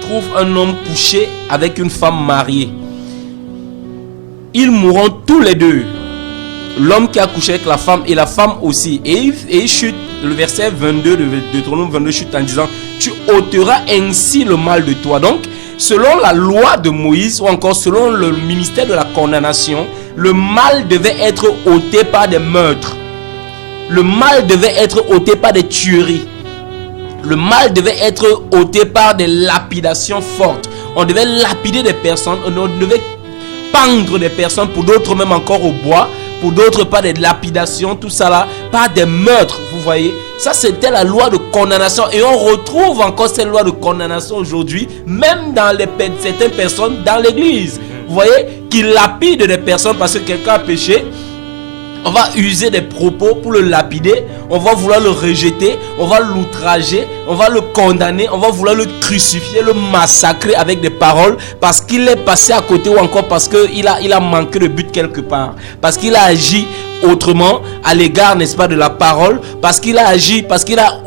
trouve un homme couché avec une femme mariée, ils mourront tous les deux, l'homme qui a couché avec la femme et la femme aussi, et il chute. Le verset 22 de Deutéronome 22 chute en disant, tu ôteras ainsi le mal de toi. Donc selon la loi de Moïse ou encore selon le ministère de la condamnation, le mal devait être ôté par des meurtres, le mal devait être ôté par des tueries, le mal devait être ôté par des lapidations fortes. On devait lapider des personnes, on devait pendre des personnes, pour d'autres même encore au bois, pour d'autres par des lapidations, tout ça là, par des meurtres, vous voyez. Ça c'était la loi de condamnation, et on retrouve encore cette loi de condamnation aujourd'hui, même dans certaines personnes dans l'église, vous voyez, qui lapident des personnes parce que quelqu'un a péché. On va user des propos pour le lapider, on va vouloir le rejeter, on va l'outrager, on va le condamner, on va vouloir le crucifier, le massacrer avec des paroles parce qu'il est passé à côté ou encore parce qu'il a manqué de but quelque part, parce qu'il a agi autrement à l'égard, n'est-ce pas, de la parole, parce qu'il a agi, parce qu'il a,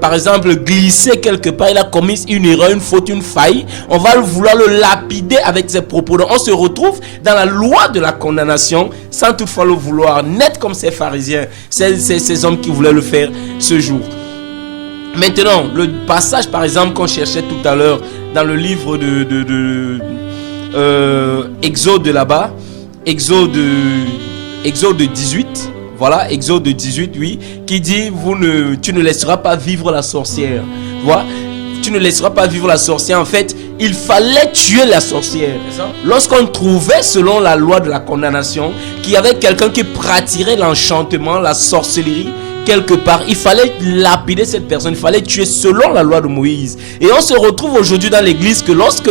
par exemple, glissé quelque part, il a commis une erreur, une faute, une faille, on va vouloir le lapider avec ses propos. Donc, on se retrouve dans la loi de la condamnation, sans toutefois le vouloir, net comme ces pharisiens, ces hommes qui voulaient le faire ce jour. Maintenant, le passage, par exemple, qu'on cherchait tout à l'heure, dans le livre de Exode de là-bas, Exode 18, voilà, Exode 18, oui, qui dit, tu ne laisseras pas vivre la sorcière. Voilà, tu ne laisseras pas vivre la sorcière. En fait, il fallait tuer la sorcière. Lorsqu'on trouvait, selon la loi de la condamnation, qu'il y avait quelqu'un qui pratiquerait l'enchantement, la sorcellerie, quelque part, il fallait lapider cette personne, il fallait tuer selon la loi de Moïse. Et on se retrouve aujourd'hui dans l'église que lorsque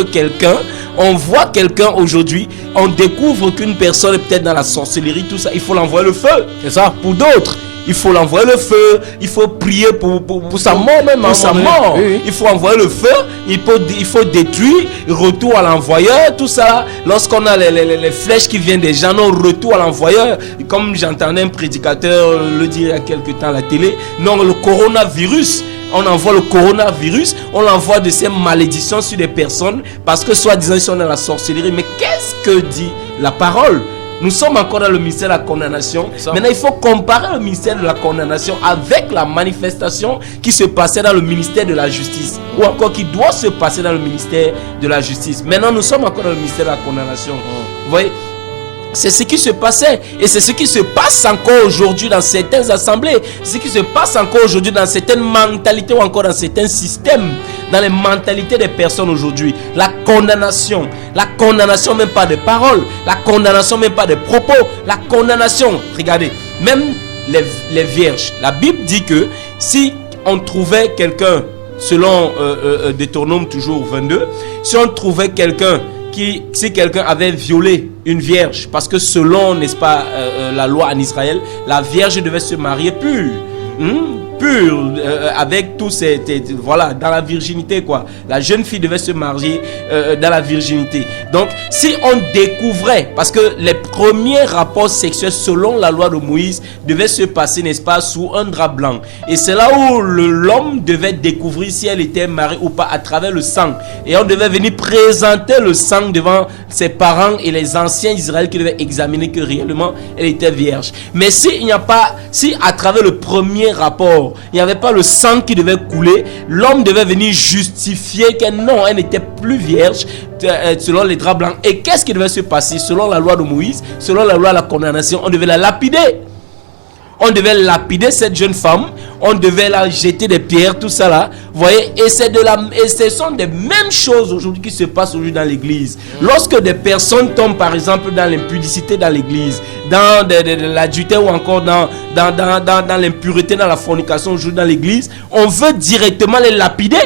on voit quelqu'un aujourd'hui, on découvre qu'une personne est peut-être dans la sorcellerie, tout ça, il faut l'envoyer le feu. C'est ça. Pour d'autres, il faut l'envoyer le feu, il faut prier pour sa mort même, pour sa mort. Oui. Il faut envoyer le feu, il faut détruire, retour à l'envoyeur, tout ça. Lorsqu'on a les flèches qui viennent des gens, non, retour à l'envoyeur. Comme j'entendais un prédicateur le dire il y a quelques temps à la télé, non, le coronavirus, on envoie le coronavirus, on l'envoie de ces malédictions sur des personnes parce que soi-disant ils sont dans la sorcellerie. Mais qu'est-ce que dit la parole? Nous sommes encore dans le ministère de la condamnation. Maintenant, il faut comparer le ministère de la condamnation avec la manifestation qui se passait dans le ministère de la justice, ou encore qui doit se passer dans le ministère de la justice. Maintenant, nous sommes encore dans le ministère de la condamnation. Vous voyez, c'est ce qui se passait et c'est ce qui se passe encore aujourd'hui dans certaines assemblées, c'est ce qui se passe encore aujourd'hui dans certaines mentalités ou encore dans certains systèmes, dans les mentalités des personnes aujourd'hui. La condamnation même pas de paroles, la condamnation même pas de propos, la condamnation, regardez, même les vierges. La Bible dit que si on trouvait quelqu'un, selon Deutéronome toujours 22, si on trouvait quelqu'un si quelqu'un avait violé une vierge, parce que selon, n'est-ce pas, la loi en Israël, la vierge devait se marier pure. Pure, avec tous ces, voilà, dans la virginité, quoi. La jeune fille devait se marier dans la virginité. Donc, si on découvrait, parce que les premiers rapports sexuels selon la loi de Moïse devaient se passer, n'est-ce pas, sous un drap blanc. Et c'est là où l'homme devait découvrir si elle était mariée ou pas à travers le sang. Et on devait venir présenter le sang devant ses parents et les anciens d'Israël qui devaient examiner que réellement elle était vierge. Mais si à travers le premier rapport, il n'y avait pas le sang qui devait couler, l'homme devait venir justifier que non, elle n'était plus vierge selon les draps blancs. Et qu'est-ce qui devait se passer selon la loi de Moïse, selon la loi de la condamnation? On devait la lapider. On devait lapider cette jeune femme, on devait la jeter des pierres, tout ça là. Vous voyez, et ce sont des mêmes choses aujourd'hui qui se passent aujourd'hui dans l'église. Lorsque des personnes tombent par exemple dans l'impudicité dans l'église, dans l'adultère ou encore dans l'impureté, dans la fornication aujourd'hui dans l'église, on veut directement les lapider.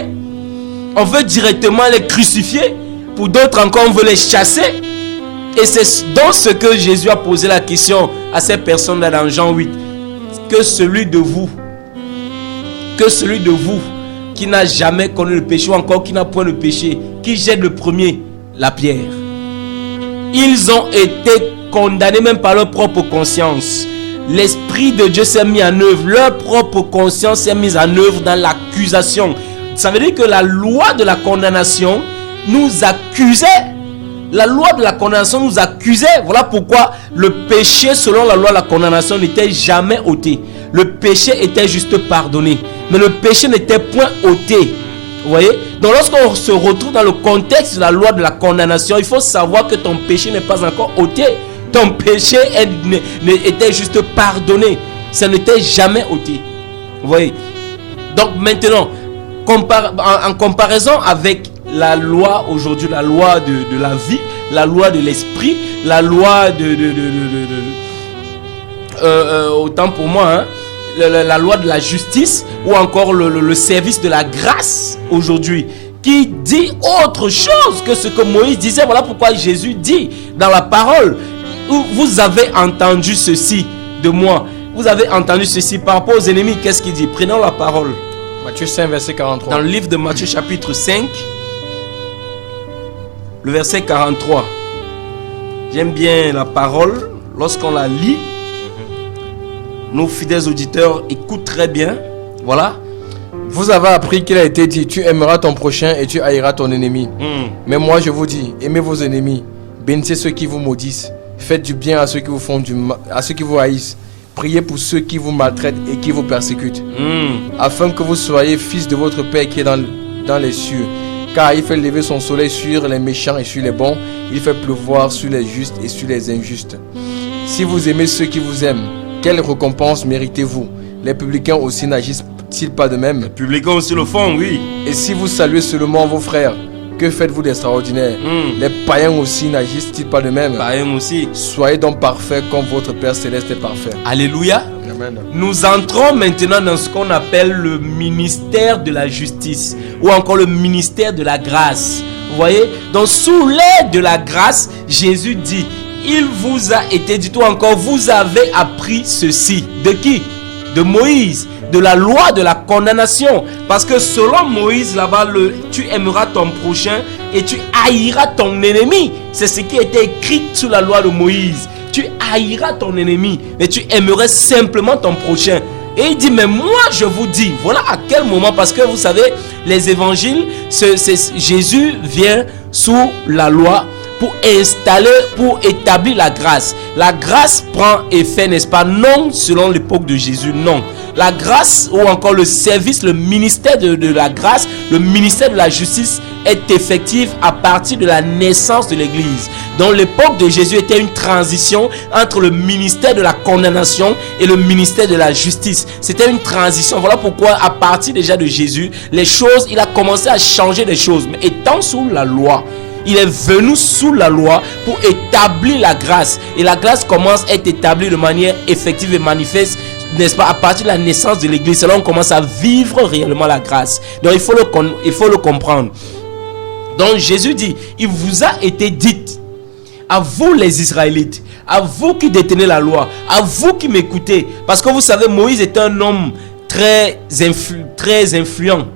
On veut directement les crucifier. Pour d'autres encore, on veut les chasser. Et c'est dans ce que Jésus a posé la question à ces personnes-là dans Jean 8. Que celui de vous qui n'a jamais connu le péché ou encore qui n'a point le péché, qui jette le premier la pierre. Ils ont été condamnés même par leur propre conscience. L'Esprit de Dieu s'est mis en œuvre. Leur propre conscience s'est mise en œuvre dans l'accusation. Ça veut dire que la loi de la condamnation nous accusait. La loi de la condamnation nous accusait. Voilà pourquoi le péché selon la loi de la condamnation n'était jamais ôté. Le péché était juste pardonné. Mais le péché n'était point ôté. Vous voyez? Donc lorsqu'on se retrouve dans le contexte de la loi de la condamnation, il faut savoir que ton péché n'est pas encore ôté. Ton péché était juste pardonné. Ça n'était jamais ôté. Vous voyez? Donc maintenant, en comparaison avec la loi aujourd'hui, la loi de la vie, la loi de l'esprit, la loi autant pour moi, hein, la loi de la justice ou encore le service de la grâce aujourd'hui qui dit autre chose que ce que Moïse disait. Voilà pourquoi Jésus dit dans la parole, vous avez entendu ceci de moi, vous avez entendu ceci par rapport aux ennemis. Qu'est-ce qu'il dit? Prenons la parole. Matthieu 5 verset 43. Dans le livre de Matthieu chapitre 5, le verset 43. J'aime bien la parole lorsqu'on la lit. nos fidèles auditeurs écoutent très bien. Voilà. Vous avez appris qu'il a été dit, tu aimeras ton prochain et tu haïras ton ennemi. Mais moi je vous dis, aimez vos ennemis, bénissez ceux qui vous maudissent, faites du bien à ceux qui vous font du mal, à ceux qui vous haïssent, priez pour ceux qui vous maltraitent et qui vous persécutent, afin que vous soyez fils de votre Père qui est dans les cieux. Car il fait lever son soleil sur les méchants et sur les bons, il fait pleuvoir sur les justes et sur les injustes. Si vous aimez ceux qui vous aiment, quelle récompense méritez-vous? Les publicains aussi n'agissent-ils pas de même? Les publicains aussi le font, oui. Et si vous saluez seulement vos frères, que faites-vous d'extraordinaire? Les païens aussi n'agissent-ils pas de même? Païens aussi. Soyez donc parfaits comme votre Père Céleste est parfait. Alléluia. Amen. Nous entrons maintenant dans ce qu'on appelle le ministère de la justice ou encore le ministère de la grâce. Vous voyez? Donc sous l'aide de la grâce, Jésus dit, il vous a été dit, ou encore vous avez appris ceci. De qui? De Moïse, de la loi de la condamnation. Parce que selon Moïse, là-bas, tu aimeras ton prochain et tu haïras ton ennemi. C'est ce qui était écrit sous la loi de Moïse. Tu haïras ton ennemi, mais tu aimerais simplement ton prochain. Et il dit, mais moi je vous dis, voilà à quel moment, parce que vous savez, les évangiles, Jésus vient sous la loi pour établir la grâce. La grâce prend effet, n'est-ce pas? Non selon l'époque de Jésus, non. La grâce ou encore le service, le ministère de la grâce, le ministère de la justice est effectif à partir de la naissance de l'Église. Donc l'époque de Jésus était une transition entre le ministère de la condamnation et le ministère de la justice. C'était une transition. Voilà pourquoi à partir déjà de Jésus, les choses, il a commencé à changer les choses. Mais étant sous la loi, il est venu sous la loi pour établir la grâce. Et la grâce commence à être établie de manière effective et manifeste, n'est-ce pas, à partir de la naissance de l'Église. C'est là qu'on commence à vivre réellement la grâce. Donc il faut le comprendre. Donc Jésus dit, il vous a été dit, à vous les Israélites, à vous qui détenez la loi, à vous qui m'écoutez. Parce que vous savez, Moïse était un homme très influent.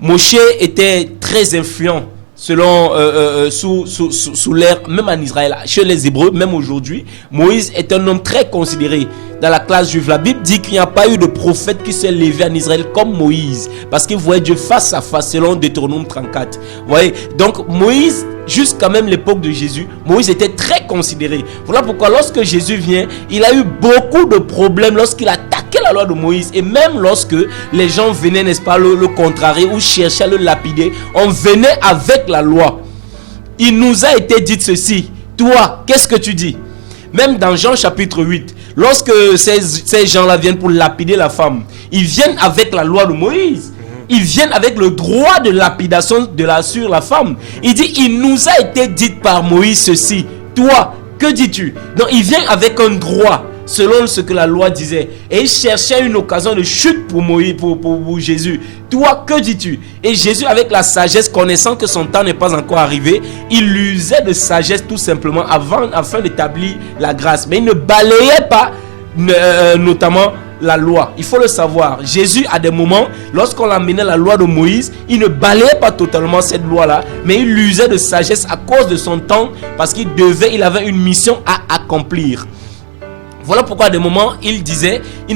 Moshe était très influent. Selon sous l'ère, même en Israël, chez les Hébreux, même aujourd'hui, Moïse est un homme très considéré dans la classe juive. La Bible dit qu'il n'y a pas eu de prophète qui s'est levé en Israël comme Moïse, parce qu'il voyait Dieu face à face, selon Deutéronome 34. Vous voyez, donc Moïse, jusqu'à même l'époque de Jésus, Moïse était très considéré. Voilà pourquoi lorsque Jésus vient, il a eu beaucoup de problèmes lorsqu'il attaquait la loi de Moïse. Et même lorsque les gens venaient, n'est-ce pas, le contrarier ou cherchaient à le lapider, on venait avec la loi. Il nous a été dit ceci. Toi, qu'est-ce que tu dis? Même dans Jean chapitre 8, lorsque ces gens-là viennent pour lapider la femme, ils viennent avec la loi de Moïse. Ils viennent avec le droit de lapidation sur la femme. Il dit, il nous a été dit par Moïse ceci. Toi, que dis-tu? Donc il vient avec un droit selon ce que la loi disait. Et il cherchait une occasion de chute pour Moïse, pour Jésus. Toi, que dis-tu? Et Jésus, avec la sagesse, connaissant que son temps n'est pas encore arrivé, il usait de sagesse tout simplement afin d'établir la grâce. Mais il ne balayait pas notamment la loi. Il faut le savoir. Jésus, à des moments, lorsqu'on amenait la loi de Moïse, il ne balayait pas totalement cette loi-là, mais il usait de sagesse à cause de son temps, parce qu'il avait une mission à accomplir. Voilà pourquoi à des moments, il ne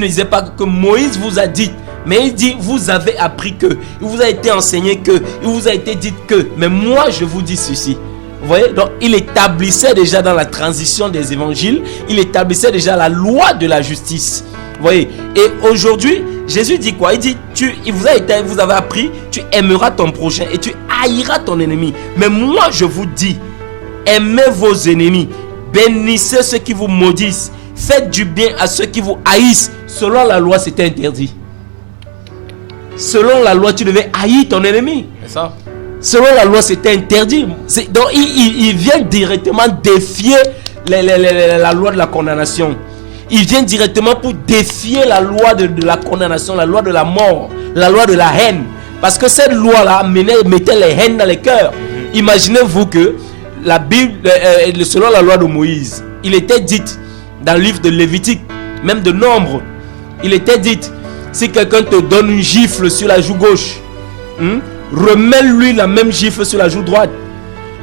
disait pas que Moïse vous a dit, mais il dit, vous avez appris que, il vous a été enseigné que, il vous a été dit que, mais moi je vous dis ceci. Vous voyez, donc il établissait déjà dans la transition des évangiles, il établissait déjà la loi de la justice. Vous voyez, et aujourd'hui, Jésus dit quoi? Il dit, vous avez appris, tu aimeras ton prochain et tu haïras ton ennemi. Mais moi je vous dis, aimez vos ennemis, bénissez ceux qui vous maudissent, faites du bien à ceux qui vous haïssent. Selon la loi, c'était interdit. Selon la loi, tu devais haïr ton ennemi. C'est ça. Selon la loi, c'était interdit. Donc, il vient directement défier la loi de la condamnation. Il vient directement pour défier la loi de la condamnation, la loi de la mort, la loi de la haine. Parce que cette loi-là mettait les haines dans les cœurs. Imaginez-vous que la Bible, selon la loi de Moïse, il était dit dans le livre de Lévitique, même de Nombre, il était dit, si quelqu'un te donne une gifle sur la joue gauche, remets-lui la même gifle sur la joue droite.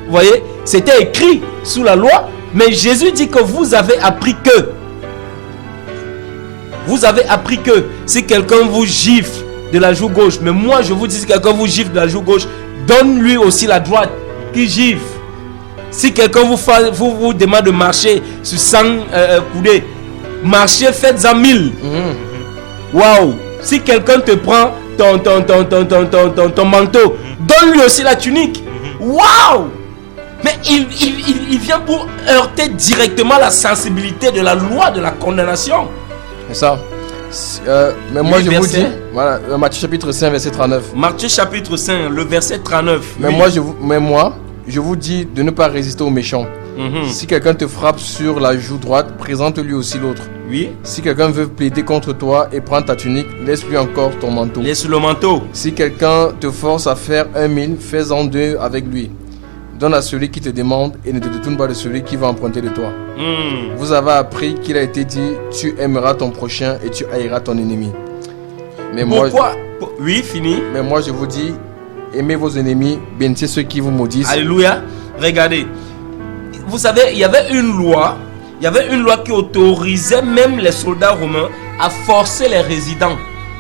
Vous voyez, c'était écrit sous la loi, mais Jésus dit que vous avez appris que. Vous avez appris que si quelqu'un vous gifle de la joue gauche, mais moi je vous dis, si quelqu'un vous gifle de la joue gauche, donne-lui aussi la droite qui gifle. Si quelqu'un vous demande de marcher sur 100 coudées, marchez, faites-en 1000. Waouh! Si quelqu'un te prend ton manteau, donne-lui aussi la tunique. Waouh! Mais il vient pour heurter directement la sensibilité de la loi de la condamnation. C'est ça. Mais moi je vous dis, voilà, Matthieu chapitre 5 verset 39. Matthieu chapitre 5, le verset 39. Mais moi je vous dis de ne pas résister aux méchants. Si quelqu'un te frappe sur la joue droite, présente-lui aussi l'autre. Oui. Si quelqu'un veut plaider contre toi et prendre ta tunique, laisse-lui encore ton manteau. Laisse le manteau. Si quelqu'un te force à faire 1000, fais-en 2 avec lui. Donne à celui qui te demande et ne te détourne pas de celui qui va emprunter de toi. Vous avez appris qu'il a été dit, tu aimeras ton prochain et tu haïras ton ennemi. Mais pourquoi? Oui, fini. Mais moi je vous dis, aimez vos ennemis, bénissez ceux qui vous maudissent. Alléluia. Regardez. Vous savez, il y avait une loi qui autorisait même les soldats romains à forcer les résidents.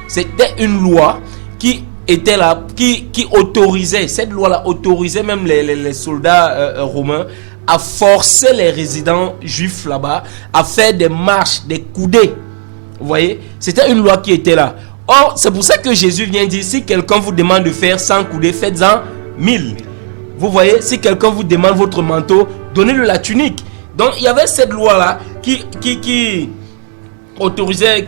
C'était une loi qui était là, qui autorisait, cette loi-là autorisait même les soldats romains à forcer les résidents juifs là-bas à faire des marches, des coudées. Vous voyez, c'était une loi qui était là. Or, c'est pour ça que Jésus vient dire, si quelqu'un vous demande de faire 100 coudées, faites-en 1000. Vous voyez, si quelqu'un vous demande votre manteau, donnez-le la tunique. Donc, il y avait cette loi-là qui autorisait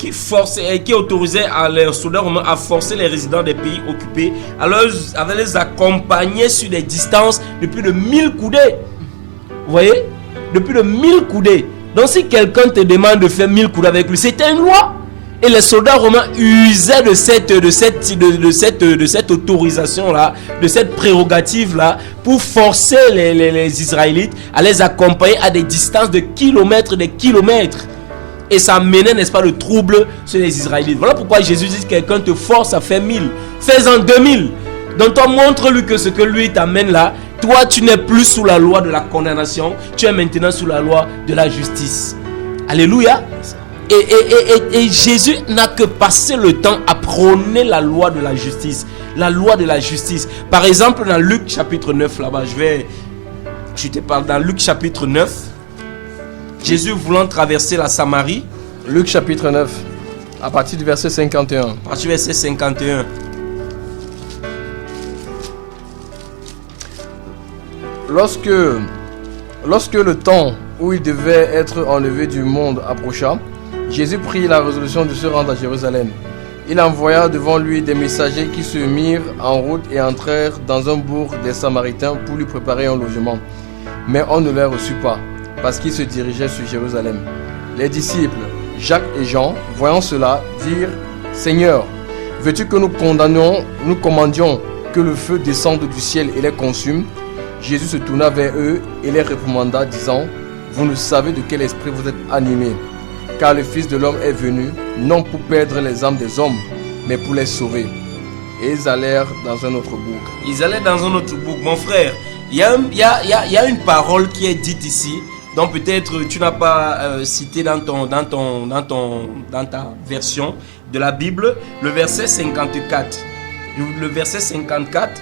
les soldats romains à forcer les résidents des pays occupés, alors à les accompagner sur des distances de plus de 1000 coudées. Vous voyez, de plus de 1000 coudées. Donc, si quelqu'un te demande de faire 1000 coudées avec lui, c'était une loi. Et les soldats romains usaient de cette autorisation-là, de cette prérogative-là, pour forcer les Israélites à les accompagner à des distances de kilomètres, des kilomètres. Et ça menait, n'est-ce pas, le trouble sur les Israélites. Voilà pourquoi Jésus dit que quelqu'un te force à faire 1000. Fais-en 2000. Donc toi, montre-lui que ce que lui t'amène là, toi, tu n'es plus sous la loi de la condamnation. Tu es maintenant sous la loi de la justice. Alléluia. Et Jésus n'a que passé le temps à prôner la loi de la justice. La loi de la justice. Par exemple, dans Luc chapitre 9, là-bas, je te parle dans Luc chapitre 9. Jésus voulant traverser la Samarie. Luc chapitre 9, à partir du verset 51. À partir du verset 51. Lorsque le temps où il devait être enlevé du monde approcha, Jésus prit la résolution de se rendre à Jérusalem. Il envoya devant lui des messagers qui se mirent en route et entrèrent dans un bourg des Samaritains pour lui préparer un logement. Mais on ne les reçut pas, parce qu'ils se dirigeaient sur Jérusalem. Les disciples, Jacques et Jean, voyant cela, dirent « Seigneur, veux-tu que nous commandions que le feu descende du ciel et les consume ?» Jésus se tourna vers eux et les réprimanda, disant « Vous ne savez de quel esprit vous êtes animés, car le Fils de l'homme est venu, non pour perdre les âmes des hommes, mais pour les sauver. » Et ils allèrent dans un autre bourg. Ils allaient dans un autre bourg. Mon frère, il y a une parole qui est dite ici, donc peut-être tu n'as pas cité dans ta version de la Bible, le verset 54. Le verset 54,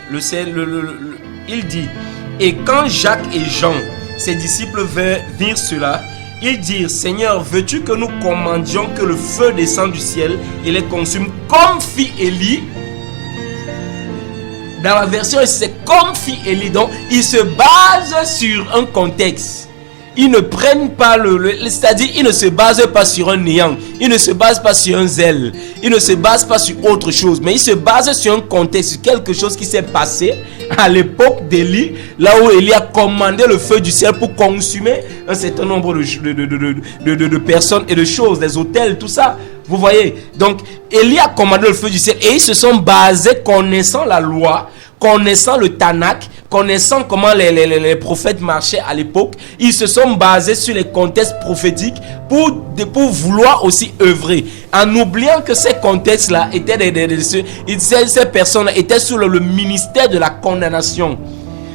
il dit « Et quand Jacques et Jean, ses disciples, virent cela, ils dirent, Seigneur, veux-tu que nous commandions que le feu descende du ciel et les consume comme fit Élie? » Dans la version, c'est comme fit Élie. Donc, ils se basent sur un contexte. Ils ne prennent pas c'est-à-dire, ils ne se basent pas sur un néant. Ils ne se basent pas sur un zèle. Ils ne se basent pas sur autre chose. Mais ils se basent sur un contexte, sur quelque chose qui s'est passé à l'époque d'Élie, là où Élie a commandé le feu du ciel pour consumer un certain nombre de personnes et de choses, des hôtels, tout ça. Vous voyez? Donc, Élie a commandé le feu du ciel et ils se sont basés, connaissant la loi, connaissant le Tanakh, connaissant comment les prophètes marchaient à l'époque. Ils se sont basés sur les contextes prophétiques pour vouloir aussi œuvrer, en oubliant que ces contextes-là étaient ces personnes étaient sous le ministère de la condamnation.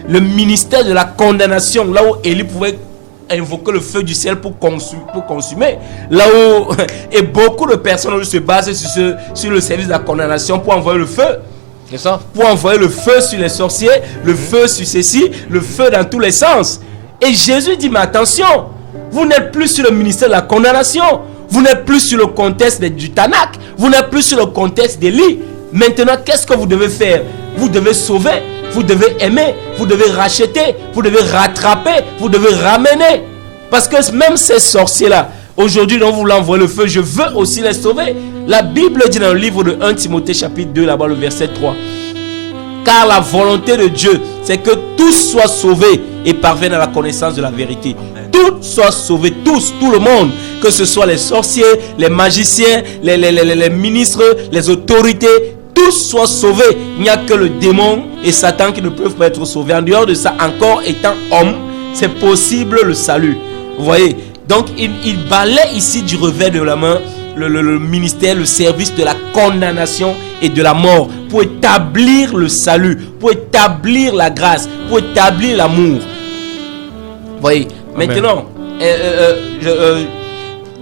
Le ministère de la condamnation, là où Élie pouvait invoquer le feu du ciel pour consumer. Là où et beaucoup de personnes se basent sur le service de la condamnation pour envoyer le feu. C'est ça? Pour envoyer le feu sur les sorciers, le feu sur ceci, le feu dans tous les sens. Et Jésus dit, mais attention, vous n'êtes plus sur le ministère de la condamnation. Vous n'êtes plus sur le contexte du Tanakh. Vous n'êtes plus sur le contexte d'Élie. Maintenant, qu'est-ce que vous devez faire? Vous devez sauver, vous devez aimer, vous devez racheter, vous devez rattraper, vous devez ramener. Parce que même ces sorciers-là, aujourd'hui, dont vous l'envoyez le feu, je veux aussi les sauver. La Bible dit dans le livre de 1 Timothée chapitre 2, là-bas le verset 3. Car la volonté de Dieu, c'est que tous soient sauvés et parviennent à la connaissance de la vérité. Tous soient sauvés, tous, tout le monde. Que ce soit les sorciers, les magiciens, les ministres, les autorités, tous soient sauvés. Il n'y a que le démon et Satan qui ne peuvent pas être sauvés. En dehors de ça, encore étant homme, c'est possible le salut. Vous voyez? Donc, il balaie ici du revers de la main le ministère, le service de la condamnation et de la mort pour établir le salut, pour établir la grâce, pour établir l'amour. Vous voyez? Amen. Maintenant,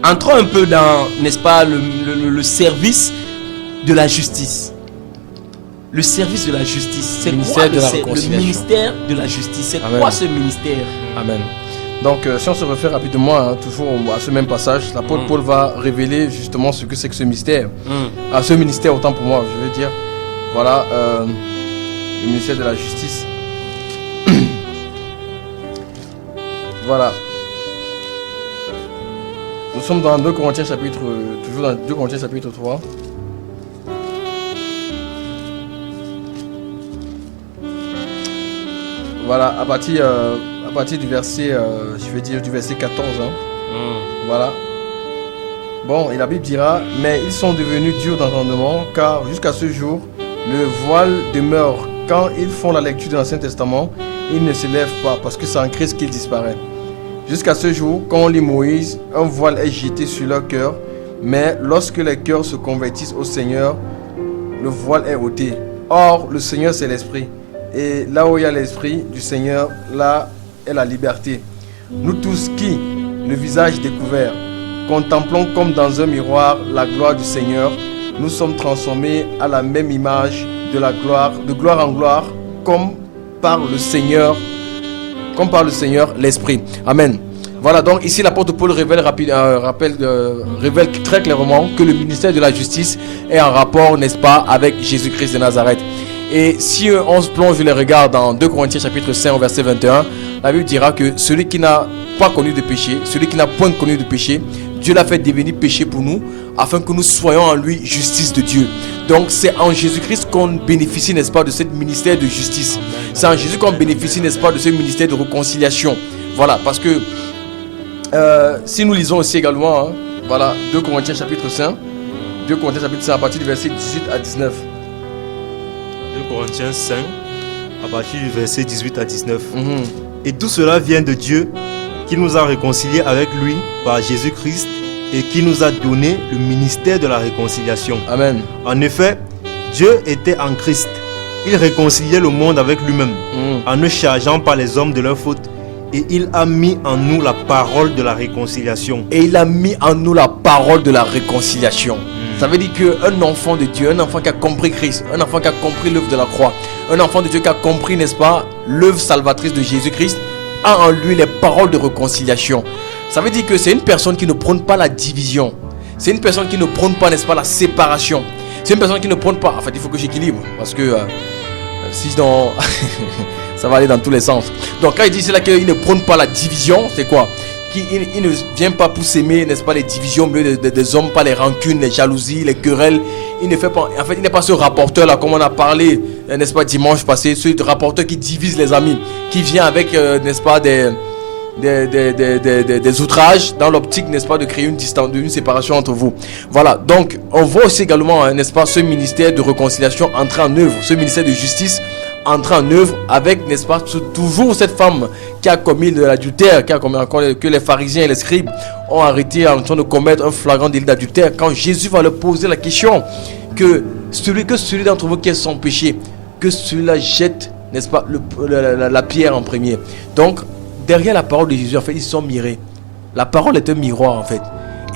entrons un peu dans, n'est-ce pas, le service de la justice. Le service de la justice, c'est quoi le ministère de la justice? C'est quoi ce ministère? Amen. Donc, si on se réfère rapidement, toujours à ce même passage, l'apôtre Paul va révéler justement ce que c'est que ce mystère. À ce ministère, autant pour moi, je veux dire, voilà, le ministère de la justice. Voilà. Nous sommes dans 2 Corinthiens chapitre, toujours dans 2 Corinthiens chapitre 3. Voilà, à partir du verset, je veux dire du verset 14. Voilà. Bon, et la Bible dira, mais ils sont devenus durs d'entendement, car jusqu'à ce jour, le voile demeure. Quand ils font la lecture de l'Ancien Testament, ils ne se lèvent pas, parce que c'est en Christ qu'il disparaît. Jusqu'à ce jour, quand on lit Moïse, un voile est jeté sur leur cœur, mais lorsque les cœurs se convertissent au Seigneur, le voile est ôté. Or, le Seigneur, c'est l'Esprit. Et là où il y a l'Esprit du Seigneur, là est la liberté. Nous tous qui, le visage découvert, contemplons comme dans un miroir la gloire du Seigneur, nous sommes transformés à la même image de la gloire, de gloire en gloire, comme par le Seigneur l'Esprit. Amen. Voilà, donc ici l'apôtre Paul révèle très clairement que le ministère de la justice est en rapport, n'est-ce pas, avec Jésus-Christ de Nazareth. Et si on se plonge les regards dans 2 Corinthiens chapitre 5 verset 21, la Bible dira que celui qui n'a pas connu de péché, celui qui n'a point connu de péché, Dieu l'a fait devenir péché pour nous, afin que nous soyons en lui justice de Dieu. Donc c'est en Jésus-Christ qu'on bénéficie, n'est-ce pas, de ce ministère de justice. C'est en Jésus qu'on bénéficie, n'est-ce pas, de ce ministère de réconciliation. Voilà, parce que si nous lisons aussi également, voilà, 2 Corinthiens chapitre 5, 2 Corinthiens chapitre 5 à partir du verset 18 à 19. 2 Corinthiens 5, à partir du verset 18 à 19. Et tout cela vient de Dieu, qui nous a réconciliés avec lui par Jésus-Christ et qui nous a donné le ministère de la réconciliation. Amen. En effet, Dieu était en Christ. Il réconciliait le monde avec lui-même, en ne chargeant pas les hommes de leurs fautes. Et il a mis en nous la parole de la réconciliation. Et il a mis en nous la parole de la réconciliation. Ça veut dire qu'un enfant de Dieu, un enfant qui a compris Christ, un enfant qui a compris l'œuvre de la croix, un enfant de Dieu qui a compris, n'est-ce pas, l'œuvre salvatrice de Jésus-Christ, a en lui les paroles de réconciliation. Ça veut dire que c'est une personne qui ne prône pas la division. C'est une personne qui ne prône pas, n'est-ce pas, la séparation. C'est une personne qui ne prône pas... En fait, il faut que j'équilibre. Parce que sinon, ça va aller dans tous les sens. Donc, quand il dit cela qu'il ne prône pas la division, c'est quoi? Il ne vient pas pour s'aimer, n'est-ce pas, les divisions au milieu des hommes, pas les rancunes, les jalousies, les querelles. Il ne fait pas... En fait, il n'est pas ce rapporteur-là, comme on a parlé, n'est-ce pas, dimanche passé, ce rapporteur qui divise les amis, qui vient avec, n'est-ce pas, des outrages dans l'optique, n'est-ce pas, de créer une distance, une séparation entre vous. Voilà, donc on voit aussi également, n'est-ce pas, ce ministère de réconciliation entrer en œuvre, ce ministère de justice entrer en œuvre avec, n'est-ce pas, toujours cette femme qui a commis de l'adultère, qui a commis encore que les pharisiens et les scribes ont arrêté en train de commettre un flagrant délit d'adultère. Quand Jésus va leur poser la question que celui d'entre vous qui est sans péché, que celui-là jette, n'est-ce pas, la pierre en premier. Donc derrière la parole de Jésus, en fait, ils se sont mirés. La parole est un miroir, en fait.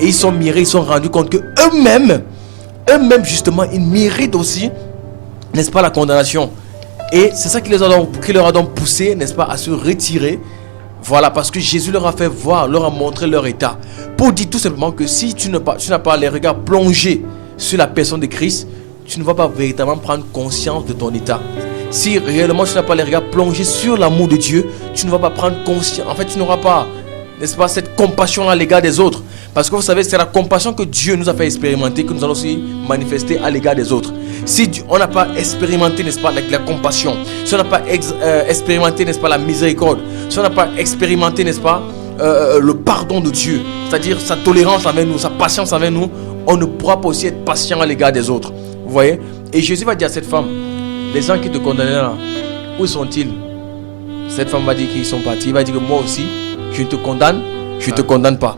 Et ils sont mirés, ils se sont rendus compte que eux-mêmes justement, ils méritent aussi, n'est-ce pas, la condamnation. Et c'est ça qui leur a donc poussé, n'est-ce pas, à se retirer. Voilà, parce que Jésus leur a fait voir, leur a montré leur état. Pour dire tout simplement que si tu n'as pas les regards plongés sur la personne de Christ, tu ne vas pas véritablement prendre conscience de ton état. Si réellement tu n'as pas les regards plongés sur l'amour de Dieu, tu ne vas pas prendre conscience. En fait, tu n'auras pas, n'est-ce pas, cette compassion à l'égard des autres. Parce que vous savez, c'est la compassion que Dieu nous a fait expérimenter, que nous allons aussi manifester à l'égard des autres. Si on n'a pas expérimenté, n'est-ce pas, la compassion, si on n'a pas expérimenté, n'est-ce pas, la miséricorde, si on n'a pas expérimenté, n'est-ce pas, le pardon de Dieu, c'est-à-dire sa tolérance avec nous, sa patience avec nous, on ne pourra pas aussi être patient à l'égard des autres. Vous voyez? Et Jésus va dire à cette femme, les gens qui te condamnaient là, où sont-ils? Cette femme va dire qu'ils sont partis. Il va dire que moi aussi, je ne te condamne, je ne te condamne pas.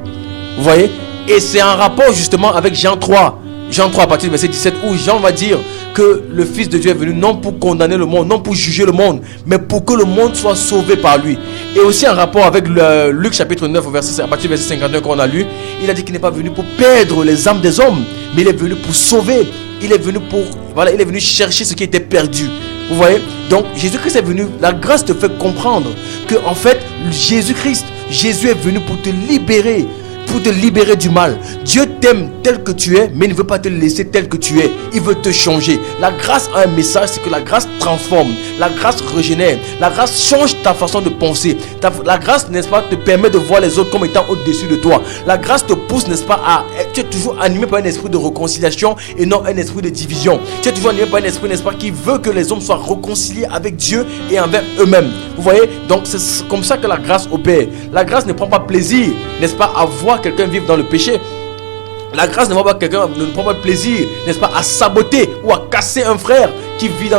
Vous voyez? Et c'est en rapport justement avec Jean 3. Jean 3 à partir du verset 17 où Jean va dire que le Fils de Dieu est venu non pour condamner le monde, non pour juger le monde, mais pour que le monde soit sauvé par lui. Et aussi en rapport avec Luc chapitre 9 à partir du verset 51 qu'on a lu, il a dit qu'il n'est pas venu pour perdre les âmes des hommes, mais il est venu pour sauver. Il est venu il est venu chercher ce qui était perdu. Vous voyez? Donc Jésus-Christ est venu, la grâce te fait comprendre que en fait Jésus est venu pour te libérer du mal. Dieu t'aime tel que tu es, mais il ne veut pas te laisser tel que tu es. Il veut te changer. La grâce a un message, c'est que la grâce transforme, la grâce régénère, la grâce change ta façon de penser. La grâce, n'est-ce pas, te permet de voir les autres comme étant au-dessus de toi. La grâce te pousse, n'est-ce pas, tu es toujours animé par un esprit de réconciliation et non un esprit de division. Tu es toujours animé par un esprit, n'est-ce pas, qui veut que les hommes soient réconciliés avec Dieu et envers eux-mêmes. Vous voyez? Donc c'est comme ça que la grâce opère. La grâce ne prend pas plaisir, n'est-ce pas, à voir quelqu'un vivre dans le péché. La grâce ne prend pas plaisir, n'est-ce pas, à saboter ou à casser un frère qui vit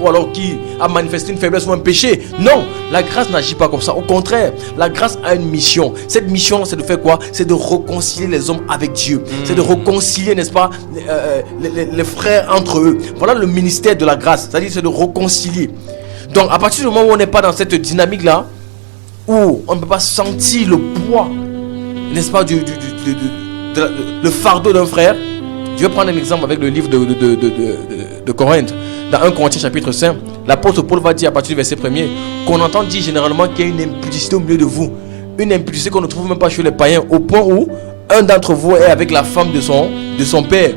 ou alors qui a manifesté une faiblesse ou un péché. Non, la grâce n'agit pas comme ça. Au contraire, la grâce a une mission. Cette mission, c'est de faire quoi? C'est de réconcilier les hommes avec Dieu. C'est de réconcilier, n'est-ce pas, les frères entre eux. Voilà le ministère de la grâce. C'est-à-dire, c'est de réconcilier. Donc, à partir du moment où on n'est pas dans cette dynamique-là, où on ne peut pas sentir le poids, n'est-ce pas, le fardeau d'un frère. Je vais prendre un exemple avec le livre de Corinthe. Dans 1 Corinthiens chapitre 5, l'apôtre Paul va dire à partir du verset 1er qu'on entend dire généralement qu'il y a une impudicité au milieu de vous. Une impudicité qu'on ne trouve même pas chez les païens, au point où un d'entre vous est avec la femme de son père.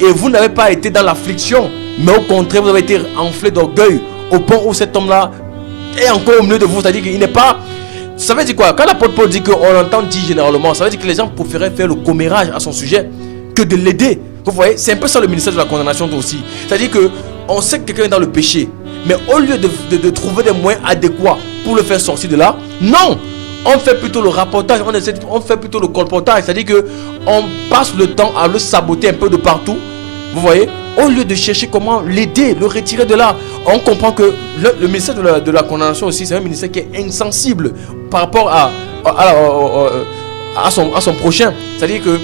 Et vous n'avez pas été dans l'affliction, mais au contraire, vous avez été enflé d'orgueil, au point où cet homme-là est encore au milieu de vous. C'est-à-dire qu'il n'est pas... Ça veut dire quoi? Quand l'apôtre Paul dit qu'on entend dire généralement, ça veut dire que les gens préféraient faire le commérage à son sujet que de l'aider. Vous voyez, c'est un peu ça le ministère de la condamnation aussi. C'est-à-dire que on sait que quelqu'un est dans le péché, mais au lieu de trouver des moyens adéquats pour le faire sortir de là, non, on fait plutôt le rapportage, on fait plutôt le colportage. C'est-à-dire que on passe le temps à le saboter un peu de partout. Vous voyez, au lieu de chercher comment l'aider, le retirer de là. On comprend que le ministère de la condamnation aussi, c'est un ministère qui est insensible par rapport à son prochain. C'est-à-dire que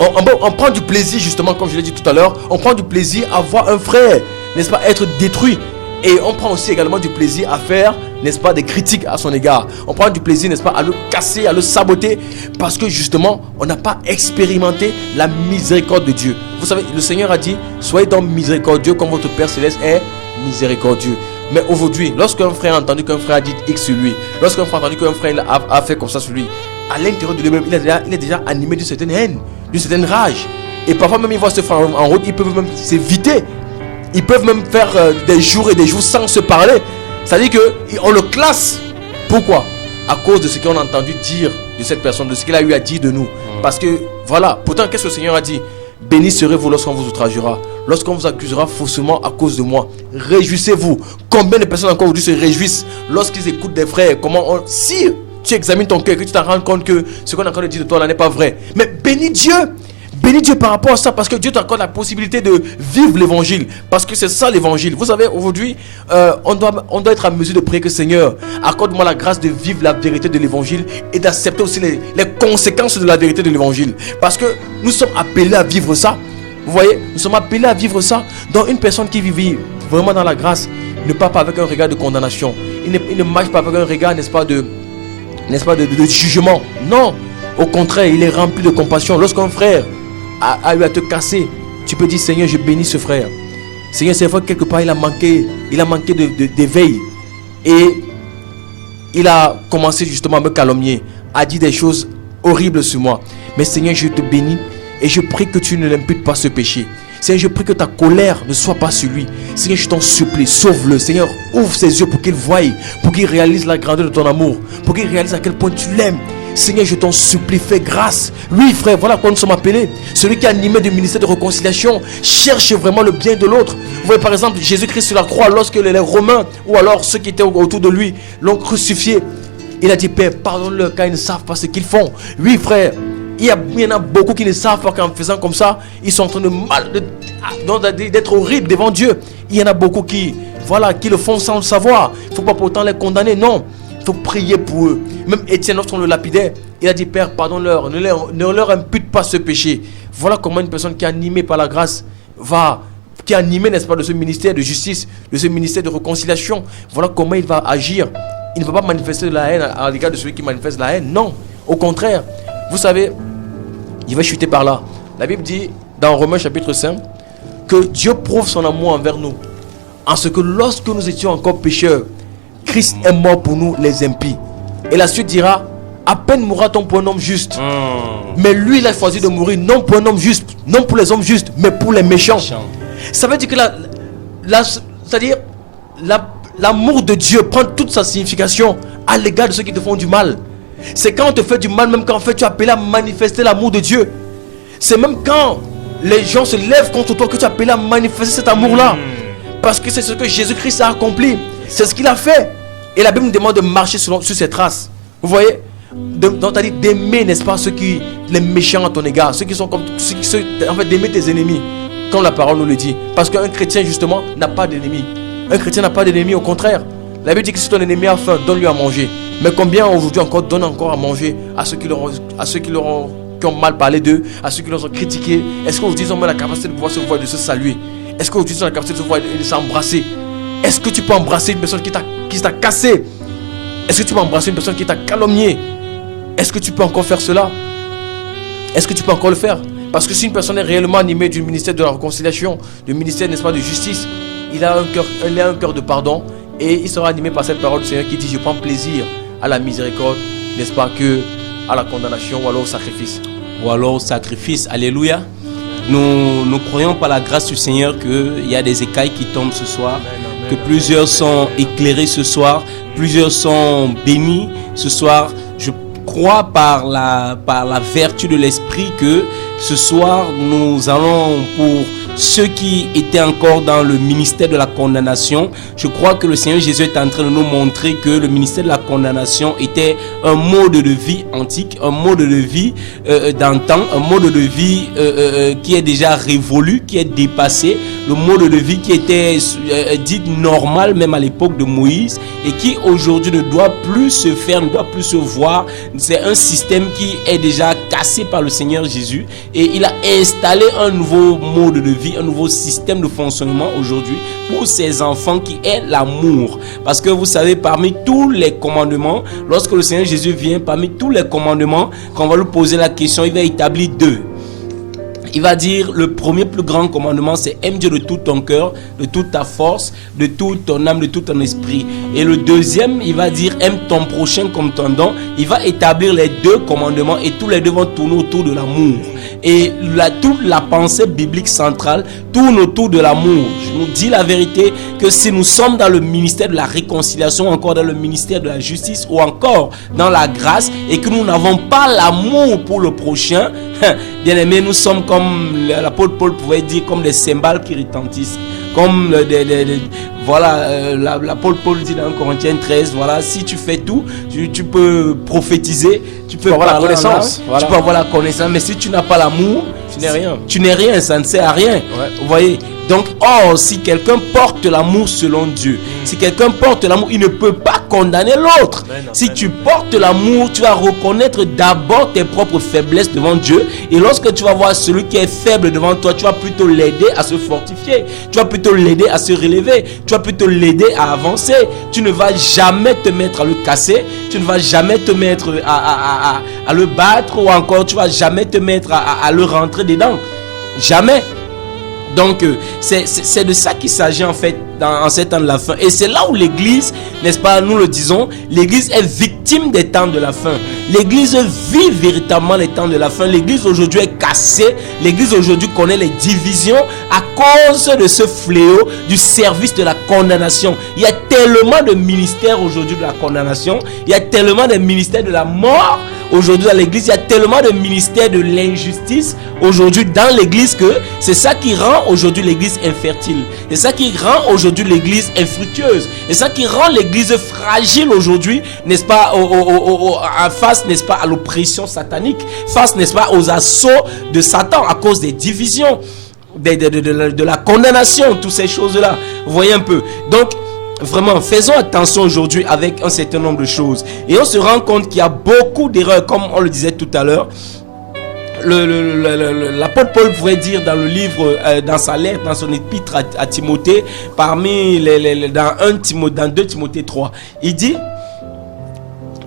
on prend du plaisir, justement, comme je l'ai dit tout à l'heure, on prend du plaisir à voir un frère, n'est-ce pas, être détruit. Et on prend aussi également du plaisir à faire, n'est-ce pas, des critiques à son égard. On prend du plaisir, n'est-ce pas, à le casser, à le saboter, parce que justement, on n'a pas expérimenté la miséricorde de Dieu. Vous savez, le Seigneur a dit, soyez donc miséricordieux comme votre Père Céleste est miséricordieux. Mais aujourd'hui, lorsqu'un frère a entendu qu'un frère a dit X sur lui, lorsqu'un frère a entendu qu'un frère a fait comme ça sur lui, à l'intérieur de lui-même, il est déjà animé d'une certaine haine, d'une certaine rage. Et parfois même, il voit ce frère en route, ils peuvent même s'éviter. Ils peuvent même faire des jours et des jours sans se parler. C'est-à-dire qu'on le classe. Pourquoi? À cause de ce qu'on a entendu dire de cette personne, de ce qu'il a eu à dire de nous. Parce que, voilà, pourtant, qu'est-ce que le Seigneur a dit? Bénis serez-vous lorsqu'on vous outragera, lorsqu'on vous accusera faussement à cause de moi. Réjouissez-vous. Combien de personnes encore aujourd'hui se réjouissent lorsqu'ils écoutent des frères? Si tu examines ton cœur, que tu te rends compte que ce qu'on a encore dit de toi là n'est pas vrai. Mais bénis Dieu. Bénis Dieu par rapport à ça, parce que Dieu t'accorde la possibilité de vivre l'évangile, parce que c'est ça l'évangile. Vous savez, aujourd'hui, on doit être en mesure de prier que Seigneur, accorde-moi la grâce de vivre la vérité de l'évangile et d'accepter aussi les conséquences de la vérité de l'évangile. Parce que nous sommes appelés à vivre ça. Vous voyez, nous sommes appelés à vivre ça. Donc une personne qui vit vraiment dans la grâce, ne part pas avec un regard de condamnation. Il ne marche pas avec un regard, n'est-ce pas, de jugement. Non, au contraire, il est rempli de compassion. Lorsqu'un frère a eu à te casser, tu peux dire, Seigneur, je bénis ce frère. Seigneur, c'est vrai que quelque part, il a manqué d'éveil. Et il a commencé justement à me calomnier, à dire des choses horribles sur moi. Mais Seigneur, je te bénis et je prie que tu ne l'imputes pas ce péché. Seigneur, je prie que ta colère ne soit pas sur lui. Seigneur, je t'en supplie, sauve-le. Seigneur, ouvre ses yeux pour qu'il voie, pour qu'il réalise la grandeur de ton amour, pour qu'il réalise à quel point tu l'aimes. Seigneur, je t'en supplie, fais grâce. Oui, frère, voilà quoi nous sommes appelés. Celui qui a animé du ministère de réconciliation cherche vraiment le bien de l'autre. Vous voyez par exemple Jésus-Christ sur la croix, lorsque les Romains ou alors ceux qui étaient autour de lui l'ont crucifié, il a dit, Père, pardonne-leur car ils ne savent pas ce qu'ils font. Oui, frère, il y en a beaucoup qui ne savent pas qu'en faisant comme ça, ils sont en train d'être horribles devant Dieu. Il y en a beaucoup qui le font sans le savoir. Il ne faut pas pourtant les condamner, non. Il faut prier pour eux. Même Étienne, lorsqu'on le lapidait, il a dit, Père, pardonne-leur, ne leur impute pas ce péché. Voilà comment une personne qui est animée par la grâce qui est animée, n'est-ce pas, de ce ministère de justice, de ce ministère de réconciliation. Voilà comment il va agir. Il ne va pas manifester de la haine à l'égard de celui qui manifeste la haine. Non, au contraire. Vous savez, il va chuter par là. La Bible dit, dans Romains chapitre 5, que Dieu prouve son amour envers nous, en ce que lorsque nous étions encore pécheurs, Christ est mort pour nous les impies. Et la suite dira, à peine mourra-t-on pour un homme juste. Mais lui, il a choisi de mourir non pour un homme juste, non pour les hommes justes, mais pour les méchants. Ça veut dire que l'amour de Dieu prend toute sa signification à l'égard de ceux qui te font du mal. C'est quand on te fait du mal, même quand en fait tu es appelé à manifester l'amour de Dieu. C'est même quand les gens se lèvent contre toi que tu es appelé à manifester cet amour-là. Parce que c'est ce que Jésus-Christ a accompli. C'est ce qu'il a fait. Et la Bible nous demande de marcher sur ses traces. Vous voyez? Donc, tu dit d'aimer, n'est-ce pas, les méchants à ton égard, ceux qui sont comme en fait, d'aimer tes ennemis, comme la parole nous le dit. Parce qu'un chrétien, justement, n'a pas d'ennemis. Un chrétien n'a pas d'ennemis, au contraire. La Bible dit que si ton ennemi a faim, donne-lui à manger. Mais combien aujourd'hui encore donne encore à manger à ceux qui ont mal parlé d'eux, à ceux qui les ont critiqués? Est-ce qu'aujourd'hui ils ont la capacité de pouvoir se voir et de se saluer? Est-ce qu'aujourd'hui ils ont la capacité de se voir et de s'embrasser? Est-ce que tu peux embrasser une personne qui t'a cassé? Est-ce que tu peux embrasser une personne qui t'a calomnié? Est-ce que tu peux encore faire cela? Est-ce que tu peux encore le faire? Parce que si une personne est réellement animée du ministère de la réconciliation, du ministère, n'est-ce pas, de justice, il a un cœur de pardon et il sera animé par cette parole du Seigneur qui dit, je prends plaisir à la miséricorde, n'est-ce pas, que à la condamnation ou alors au sacrifice. Ou alors au sacrifice, alléluia. Nous croyons par la grâce du Seigneur qu'il y a des écailles qui tombent ce soir, que plusieurs sont éclairés ce soir, plusieurs sont bénis ce soir. Je crois par la vertu de l'esprit que ce soir nous allons, pour ceux qui étaient encore dans le ministère de la condamnation, je crois que le Seigneur Jésus est en train de nous montrer que le ministère de la condamnation était un mode de vie antique, un mode de vie d'antan, un mode de vie qui est déjà révolu, qui est dépassé, le mode de vie qui était dit normal même à l'époque de Moïse et qui aujourd'hui ne doit plus se faire, ne doit plus se voir. C'est un système qui est déjà cassé par le Seigneur Jésus et il a installé un nouveau mode de vie, un nouveau système de fonctionnement aujourd'hui pour ses enfants qui est l'amour. Parce que vous savez, parmi tous les commandements, lorsque le Seigneur Jésus vient, parmi tous les commandements, quand on va lui poser la question, il va établir deux. Il va dire, le premier plus grand commandement, c'est aime Dieu de tout ton cœur, de toute ta force, de toute ton âme, de tout ton esprit. Et le deuxième, il va dire, aime ton prochain comme ton don. Il va établir les deux commandements et tous les deux vont tourner autour de l'amour. Et toute la pensée biblique centrale tourne autour de l'amour. Je vous dis la vérité que si nous sommes dans le ministère de la réconciliation, encore dans le ministère de la justice ou encore dans la grâce et que nous n'avons pas l'amour pour le prochain, bien aimé, nous sommes comme l'apôtre Paul pouvait dire, comme des cymbales qui retentissent. Comme l'apôtre Paul dit dans Corinthiens 13, voilà, si tu fais tout, tu peux prophétiser, tu peux avoir la connaissance, tu peux avoir la connaissance, mais si tu n'as pas l'amour, tu n'es rien. Tu n'es rien, ça ne sert à rien. Ouais. Vous voyez? Donc, si quelqu'un porte l'amour selon Dieu, si quelqu'un porte l'amour, il ne peut pas condamner l'autre. Amen, Si amen. tu portes l'amour, tu vas reconnaître d'abord tes propres faiblesses devant Dieu. Et lorsque tu vas voir celui qui est faible devant toi, tu vas plutôt l'aider à se fortifier. Tu vas plutôt l'aider à se relever. Tu vas plutôt l'aider à avancer. Tu ne vas jamais te mettre à le casser. Tu ne vas jamais te mettre à le battre, ou encore tu vas jamais te mettre à le rentrer dedans. Jamais. Donc c'est de ça qu'il s'agit en fait en ces temps de la fin. Et c'est là où l'église, n'est-ce pas, nous le disons, l'église est victime des temps de la fin. L'église vit véritablement les temps de la fin. L'église aujourd'hui est cassée. L'église aujourd'hui connaît les divisions à cause de ce fléau du service de la condamnation. Il y a tellement de ministères aujourd'hui de la condamnation. Il y a tellement de ministères de la mort aujourd'hui dans l'église. Il y a tellement de ministères de l'injustice aujourd'hui dans l'église que c'est ça qui rend aujourd'hui l'église infertile. C'est ça qui rend aujourd'hui l'église infructueuse. C'est ça qui rend l'église fragile aujourd'hui, n'est-ce pas, face, n'est-ce pas, à l'oppression satanique, face, n'est-ce pas, aux assauts de Satan à cause des divisions, de la condamnation, toutes ces choses-là. Vous voyez un peu. Donc, vraiment, faisons attention aujourd'hui avec un certain nombre de choses. Et on se rend compte qu'il y a beaucoup d'erreurs, comme on le disait tout à l'heure. L'apôtre Paul pouvait dire dans le livre, dans sa lettre, dans son épître à Timothée, parmi dans 2 Timothée 3, il dit: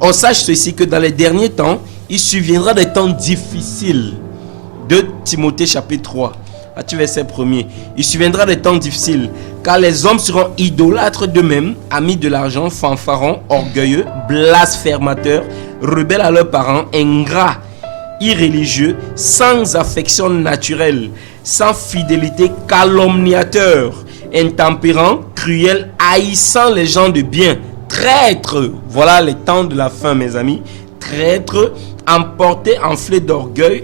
on sache ceci, que dans les derniers temps, il surviendra des temps difficiles. 2 Timothée chapitre 3. Verset 1er. Il surviendra des temps difficiles, car les hommes seront idolâtres d'eux-mêmes, amis de l'argent, fanfarons, orgueilleux, blasphémateurs, rebelles à leurs parents, ingrats, irréligieux, sans affection naturelle, sans fidélité, calomniateurs, intempérants, cruels, haïssant les gens de bien, traîtres. Voilà les temps de la fin, mes amis. Traîtres, emportés, enflés d'orgueil,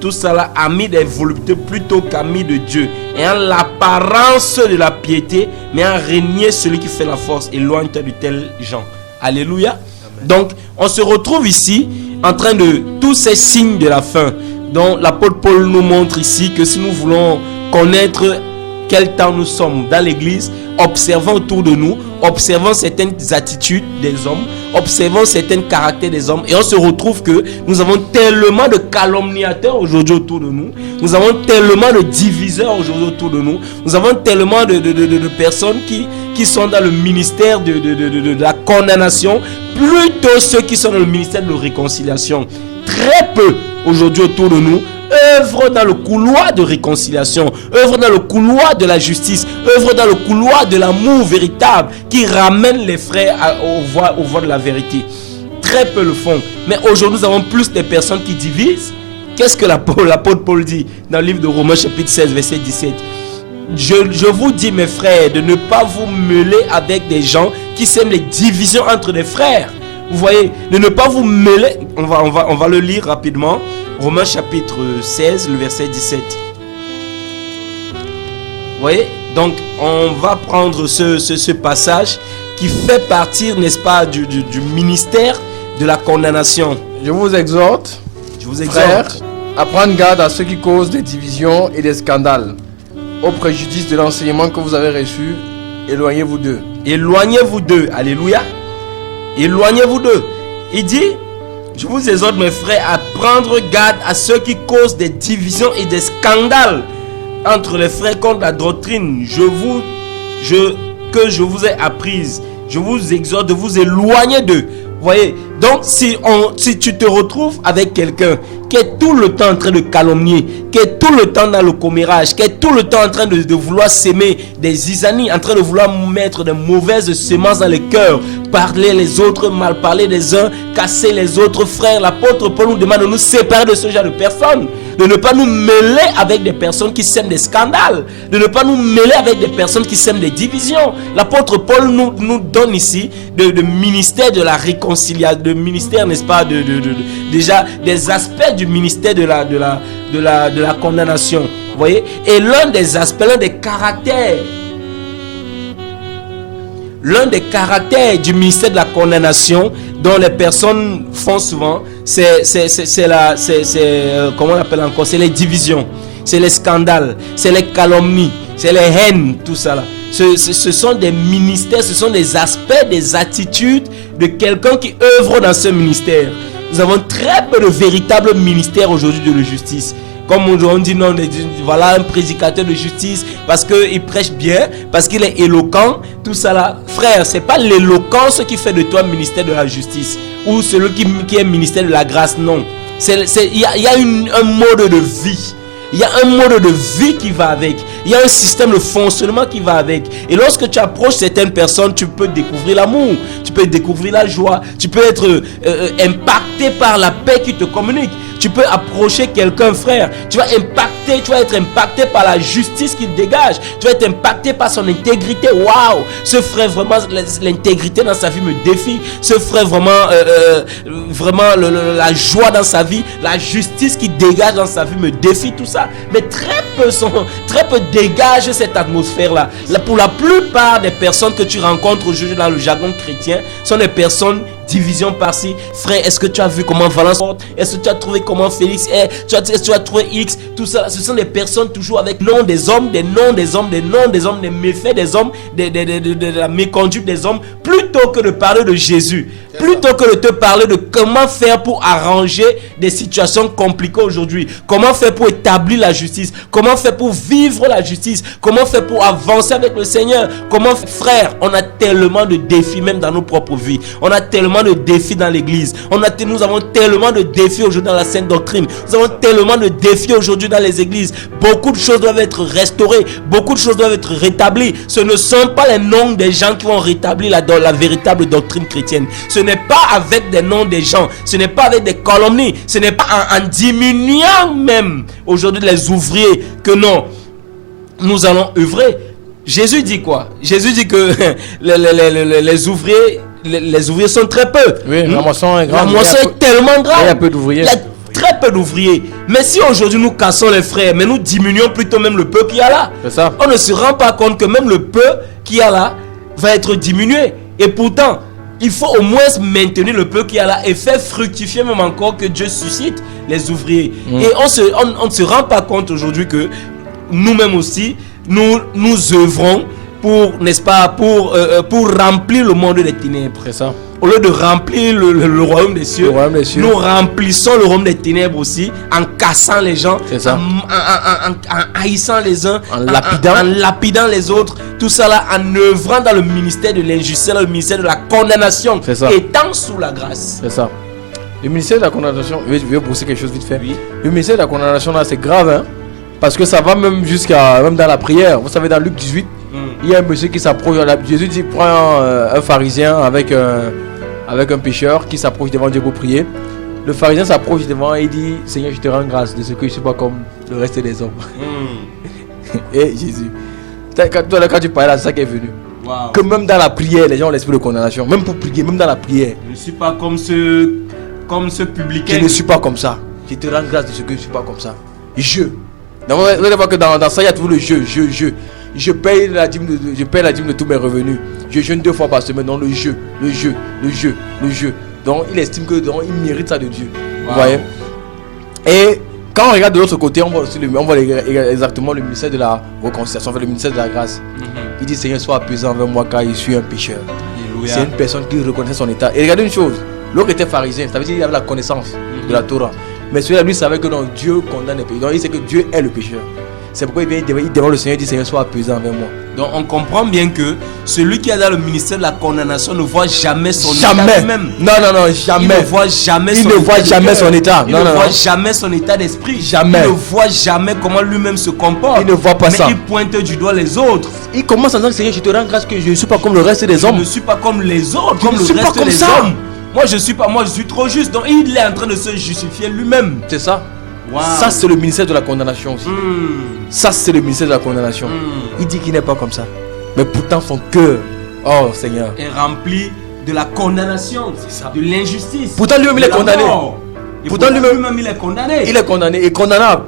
tout cela amis des voluptés plutôt qu'amis de Dieu, ayant l'apparence de la piété, mais en régner celui qui fait la force. Éloigne-toi de tels gens. Alléluia. Donc, on se retrouve ici en train de tous ces signes de la fin, dont l'apôtre Paul nous montre ici que si nous voulons connaître quel temps nous sommes dans l'église, observons autour de nous, observons certaines attitudes des hommes, observons certains caractères des hommes, et on se retrouve que nous avons tellement de calomniateurs aujourd'hui autour de nous, nous avons tellement de diviseurs aujourd'hui autour de nous, nous avons tellement de personnes qui sont dans le ministère de la condamnation, plutôt ceux qui sont dans le ministère de la réconciliation. Très peu aujourd'hui autour de nous œuvrent dans le couloir de réconciliation, œuvrent dans le couloir de la justice, œuvrent dans le couloir de l'amour véritable qui ramène les frères au voie de la vérité. Très peu le font. Mais aujourd'hui, nous avons plus de personnes qui divisent. Qu'est-ce que l'apôtre Paul dit dans le livre de Romains chapitre 16 verset 17? Je vous dis, mes frères, de ne pas vous mêler avec des gens qui sèment les divisions entre les frères. Vous voyez, de ne pas vous mêler. On va le lire rapidement. Romains chapitre 16, le verset 17. Vous voyez, donc on va prendre ce passage qui fait partie, n'est-ce pas, du ministère de la condamnation. Je vous exhorte, frères, à prendre garde à ceux qui causent des divisions et des scandales, au préjudice de l'enseignement que vous avez reçu. Éloignez-vous d'eux. Éloignez-vous d'eux. Alléluia. Éloignez-vous d'eux. Il dit: je vous exhorte, mes frères, à prendre garde à ceux qui causent des divisions et des scandales entre les frères contre la doctrine que je vous ai apprise. Je vous exhorte de vous éloigner d'eux. Vous voyez, donc si tu te retrouves avec quelqu'un qui est tout le temps en train de calomnier, qui est tout le temps dans le commérage, qui est tout le temps en train de vouloir s'aimer des zizanies, en train de vouloir mettre de mauvaises semences dans les cœurs, parler les autres, mal parler des uns, casser les autres, frères, l'apôtre Paul nous demande de nous séparer de ce genre de personnes, de ne pas nous mêler avec des personnes qui sèment des scandales, de ne pas nous mêler avec des personnes qui sèment des divisions. L'apôtre Paul nous donne ici de ministère de la réconciliation, de ministère, n'est-ce pas, déjà des aspects du ministère de la condamnation. Vous voyez, et l'un des aspects, l'un des caractères du ministère de la condamnation dont les personnes font souvent, c'est comment on appelle encore, c'est les divisions, c'est les scandales, c'est les calomnies, c'est les haines, tout ça là. Ce sont des ministères, ce sont des aspects, des attitudes de quelqu'un qui œuvre dans ce ministère. Nous avons très peu de véritables ministères aujourd'hui de la justice. Comme on dit, non, voilà un prédicateur de justice parce qu'il prêche bien, parce qu'il est éloquent, tout ça là. Frère, c'est pas l'éloquence qui fait de toi ministère de la justice ou celui qui est ministère de la grâce, non. Il y a un mode de vie. Il y a un mode de vie qui va avec. Il y a un système de fonctionnement qui va avec. Et lorsque tu approches certaines personnes, tu peux découvrir l'amour, tu peux découvrir la joie, tu peux être impacté par la paix qui te communique. Tu peux approcher quelqu'un, frère. Tu vas être impacté par la justice qu'il dégage. Tu vas être impacté par son intégrité. Waouh! Ce frère, vraiment, l'intégrité dans sa vie me défie. Ce frère, vraiment, la joie dans sa vie, la justice qu'il dégage dans sa vie me défie, tout ça. Mais très peu dégagent cette atmosphère-là. Pour la plupart des personnes que tu rencontres aujourd'hui dans le jargon chrétien, sont des personnes division par-ci. Frère, est-ce que tu as vu comment Valence porte? Est-ce que tu as trouvé comment Félix est? Est-ce que tu as trouvé X? Tout ça, ce sont des personnes toujours avec nom des hommes, des noms des hommes, des noms des hommes, des méfaits des hommes, de la méconduite des hommes, plutôt que de parler de Jésus, plutôt que de te parler de comment faire pour arranger des situations compliquées aujourd'hui, comment faire pour établir la justice, comment faire pour vivre la justice, comment faire pour avancer avec le Seigneur, frère, on a tellement de défis même dans nos propres vies, on a tellement de défis dans l'église, nous avons tellement de défis aujourd'hui dans la sainte doctrine, nous avons tellement de défis aujourd'hui dans les églises, beaucoup de choses doivent être restaurées, beaucoup de choses doivent être rétablies. Ce ne sont pas les noms des gens qui vont rétablir la véritable doctrine chrétienne, ce n'est pas avec des noms des gens, ce n'est pas avec des calomnies, ce n'est pas en diminuant même aujourd'hui les ouvriers que non, nous allons œuvrer. Jésus dit quoi? Jésus dit que les ouvriers sont très peu. Oui, la moisson est grande. La moisson est tellement grande. Il y a peu d'ouvriers. Il y a très peu d'ouvriers. Mais si aujourd'hui nous cassons les frères, mais nous diminuons plutôt même le peu qu'il y a là, c'est ça. On ne se rend pas compte que même le peu qu'il y a là va être diminué. Et pourtant, il faut au moins maintenir le peu qu'il y a là et faire fructifier même encore que Dieu suscite les ouvriers. Et on ne se rend pas compte aujourd'hui que nous-mêmes aussi, nous œuvrons pour, n'est-ce pas, pour remplir le monde des ténèbres. C'est ça. Au lieu de remplir le royaume des cieux, nous remplissons le royaume des ténèbres aussi en cassant les gens, en haïssant les uns, en lapidant les autres. Tout ça là en œuvrant dans le ministère de l'injustice, dans le ministère de la condamnation, étant sous la grâce. C'est ça. Le ministère de la condamnation, je vais pousser quelque chose vite fait. Oui. Le ministère de la condamnation là, c'est grave, hein, parce que ça va même même dans la prière. Vous savez, dans Luc 18, il y a un monsieur qui s'approche. Jésus dit, prends un pharisien avec un pécheur qui s'approche devant Dieu pour prier. Le pharisien s'approche devant et il dit, Seigneur, je te rends grâce de ce que je ne suis pas comme le reste des hommes. Et Jésus, quand tu parlais là, c'est ça qui est venu. Wow. Que même dans la prière, les gens ont l'esprit de condamnation. Même pour prier, même dans la prière. Je ne suis pas comme ce publicain. Je ne suis pas comme ça. Je te rends grâce de ce que je ne suis pas comme ça. Vous allez voir que dans ça, il y a toujours le je. Je paye la dîme de tous mes revenus. Je jeûne 2 fois par semaine. Donc le jeu. Donc il estime que il mérite ça de Dieu. Wow. Vous voyez. Et quand on regarde de l'autre côté, on voit exactement le ministère de la réconciliation, le ministère de la grâce. Il dit, Seigneur, sois apaisant envers moi car je suis un pécheur. Alléluia. C'est une personne qui reconnaît son état. Et regardez une chose, l'autre était pharisien, ça veut dire qu'il avait la connaissance de la Torah. Mais celui-là, lui, savait que non, Dieu condamne les pécheurs. Donc il sait que Dieu est le pécheur. C'est pourquoi il vient devant le Seigneur et dit, Seigneur, sois apaisant envers moi. Donc on comprend bien que celui qui est dans le ministère de la condamnation ne voit jamais son état lui-même. Non, jamais. Il ne voit jamais son état. Il ne voit jamais son état d'esprit. Jamais. Il ne voit jamais comment lui-même se comporte. Il ne voit pas ça. Mais il pointe du doigt les autres. Il commence en disant, Seigneur, je te rends grâce que je ne suis pas comme le reste des hommes. Je ne suis pas comme les autres, comme le reste des hommes. Moi je suis trop juste. Donc il est en train de se justifier lui-même. C'est ça. Wow. Ça c'est le ministère de la condamnation aussi. Ça c'est le ministère de la condamnation. Il dit qu'il n'est pas comme ça. Mais pourtant son cœur, oh Seigneur, est rempli de la condamnation, de l'injustice. Pourtant lui-même il est condamné. Pourtant lui-même il est condamné. Il est condamné et condamnable.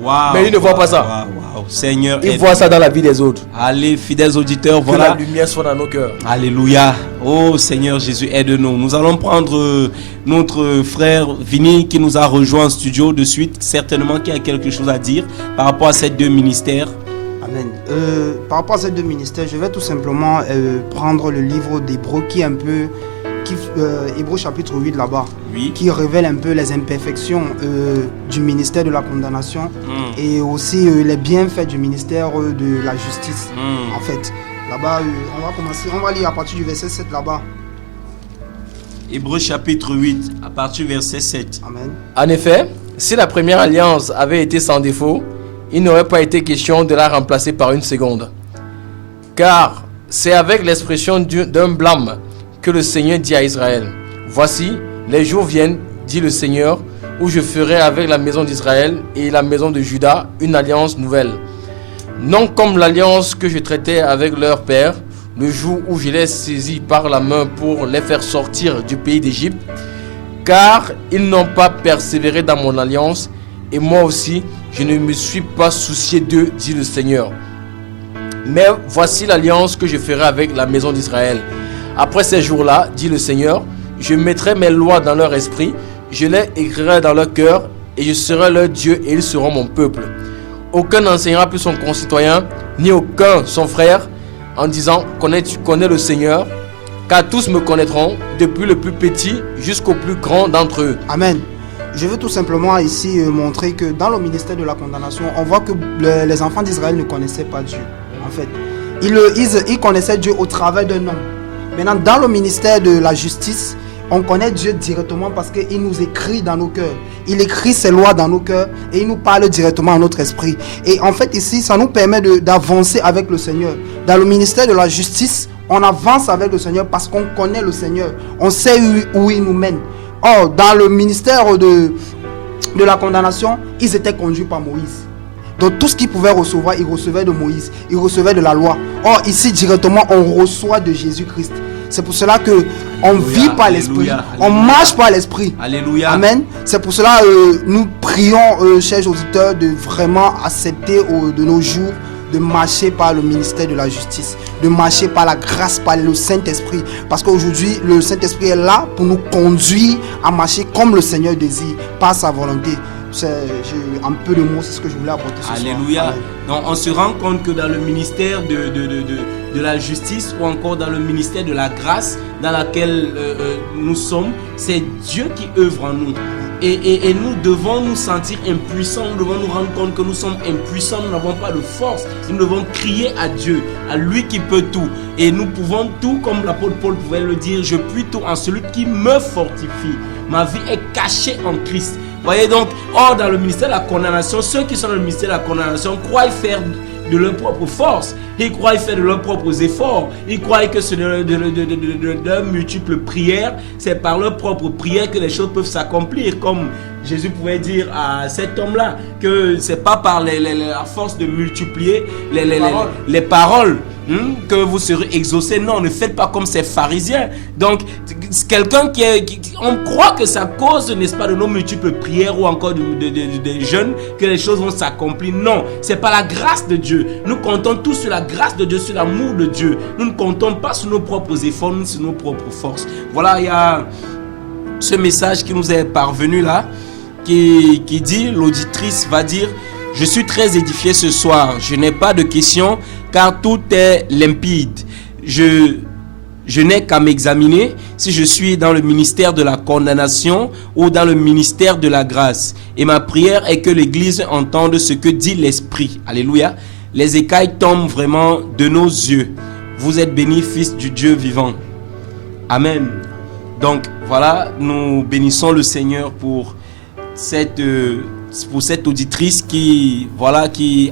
Wow, mais il ne voit pas ça. Seigneur, il voit ça dans la vie des autres. Allez, fidèles auditeurs, que la lumière soit dans nos cœurs. Alléluia. Oh Seigneur Jésus, aide-nous. Nous allons prendre notre frère Vini qui nous a rejoint en studio de suite, certainement qui a quelque chose à dire par rapport à ces 2 ministères. Amen. Par rapport à ces deux ministères, je vais tout simplement prendre le livre d'Hébreux qui est un peu... Hébreux chapitre 8 là-bas, Oui. qui révèle un peu les imperfections du ministère de la condamnation et aussi les bienfaits du ministère de la justice. En fait, là-bas, on va commencer, on va lire à partir du verset 7 là-bas. Hébreux chapitre 8, à partir du verset 7. Amen. En effet, si la première alliance avait été sans défaut, il n'aurait pas été question de la remplacer par une seconde. Car c'est avec l'expression d'un blâme que le Seigneur dit à Israël: voici, les jours viennent, dit le Seigneur, où je ferai avec la maison d'Israël et la maison de Juda une alliance nouvelle. Non comme l'alliance que je traitais avec leur père, le jour où je les saisis par la main pour les faire sortir du pays d'Égypte, car ils n'ont pas persévéré dans mon alliance, et moi aussi, je ne me suis pas soucié d'eux, dit le Seigneur. Mais voici l'alliance que je ferai avec la maison d'Israël. Après ces jours-là, dit le Seigneur, je mettrai mes lois dans leur esprit, je les écrirai dans leur cœur, et je serai leur Dieu, et ils seront mon peuple. Aucun n'enseignera plus son concitoyen, ni aucun son frère, en disant, tu connais le Seigneur, car tous me connaîtront, depuis le plus petit jusqu'au plus grand d'entre eux. Amen. Je veux tout simplement ici montrer que dans le ministère de la condamnation, on voit que les enfants d'Israël ne connaissaient pas Dieu. En fait, ils connaissaient Dieu au travers d'un homme. Maintenant, dans le ministère de la justice, on connaît Dieu directement parce qu'il nous écrit dans nos cœurs. Il écrit ses lois dans nos cœurs et il nous parle directement à notre esprit. Et en fait, ici, ça nous permet d'avancer avec le Seigneur. Dans le ministère de la justice, on avance avec le Seigneur parce qu'on connaît le Seigneur. On sait où il nous mène. Or, dans le ministère de la condamnation, ils étaient conduits par Moïse. Donc tout ce qu'ils pouvaient recevoir, ils recevaient de Moïse, ils recevaient de la loi. Or ici directement, on reçoit de Jésus-Christ. C'est pour cela que on vit par l'esprit, on marche par l'esprit. Alléluia. Amen. C'est pour cela nous prions, chers auditeurs, de vraiment accepter de nos jours de marcher par le ministère de la justice, de marcher par la grâce, par le Saint-Esprit. Parce qu'aujourd'hui, le Saint-Esprit est là pour nous conduire à marcher comme le Seigneur désire, par sa volonté. Un peu de mots, c'est ce que je voulais apporter ce Alléluia. soir. Donc on se rend compte que dans le ministère de la justice ou encore dans le ministère de la grâce dans laquelle nous sommes, c'est Dieu qui œuvre en nous. Et nous devons nous sentir impuissants, nous devons nous rendre compte que nous sommes impuissants, nous n'avons pas de force. Nous devons crier à Dieu, à lui qui peut tout. Et nous pouvons tout, comme l'apôtre Paul pouvait le dire, je puis tout en celui qui me fortifie. Ma vie est cachée en Christ. Voyez donc, or dans le ministère de la condamnation, ceux qui sont dans le ministère de la condamnation croient faire de leur propre force, ils croient faire de leurs propres efforts, ils croient que c'est de leurs multiples prières, c'est par leurs propres prières que les choses peuvent s'accomplir, comme Jésus pouvait dire à cet homme-là, que c'est pas par la force de multiplier les paroles que vous serez exaucés. Non, ne faites pas comme ces pharisiens. Donc, quelqu'un on croit que c'est à cause, n'est-ce pas, de nos multiples prières ou encore des jeûnes que les choses vont s'accomplir. Non, c'est par la grâce de Dieu. Nous comptons tous sur la grâce de Dieu, sur l'amour de Dieu. Nous ne comptons pas sur nos propres efforts, ni sur nos propres forces. Voilà, il y a ce message qui nous est parvenu là, qui dit, l'auditrice va dire: je suis très édifié ce soir, je n'ai pas de questions car tout est limpide. Je n'ai qu'à m'examiner si je suis dans le ministère de la condamnation ou dans le ministère de la grâce. Et ma prière est que l'Église entende ce que dit l'Esprit. Alléluia. Les écailles tombent vraiment de nos yeux. Vous êtes bénis, fils du Dieu vivant. Amen. Donc voilà, nous bénissons le Seigneur pour cette auditrice qui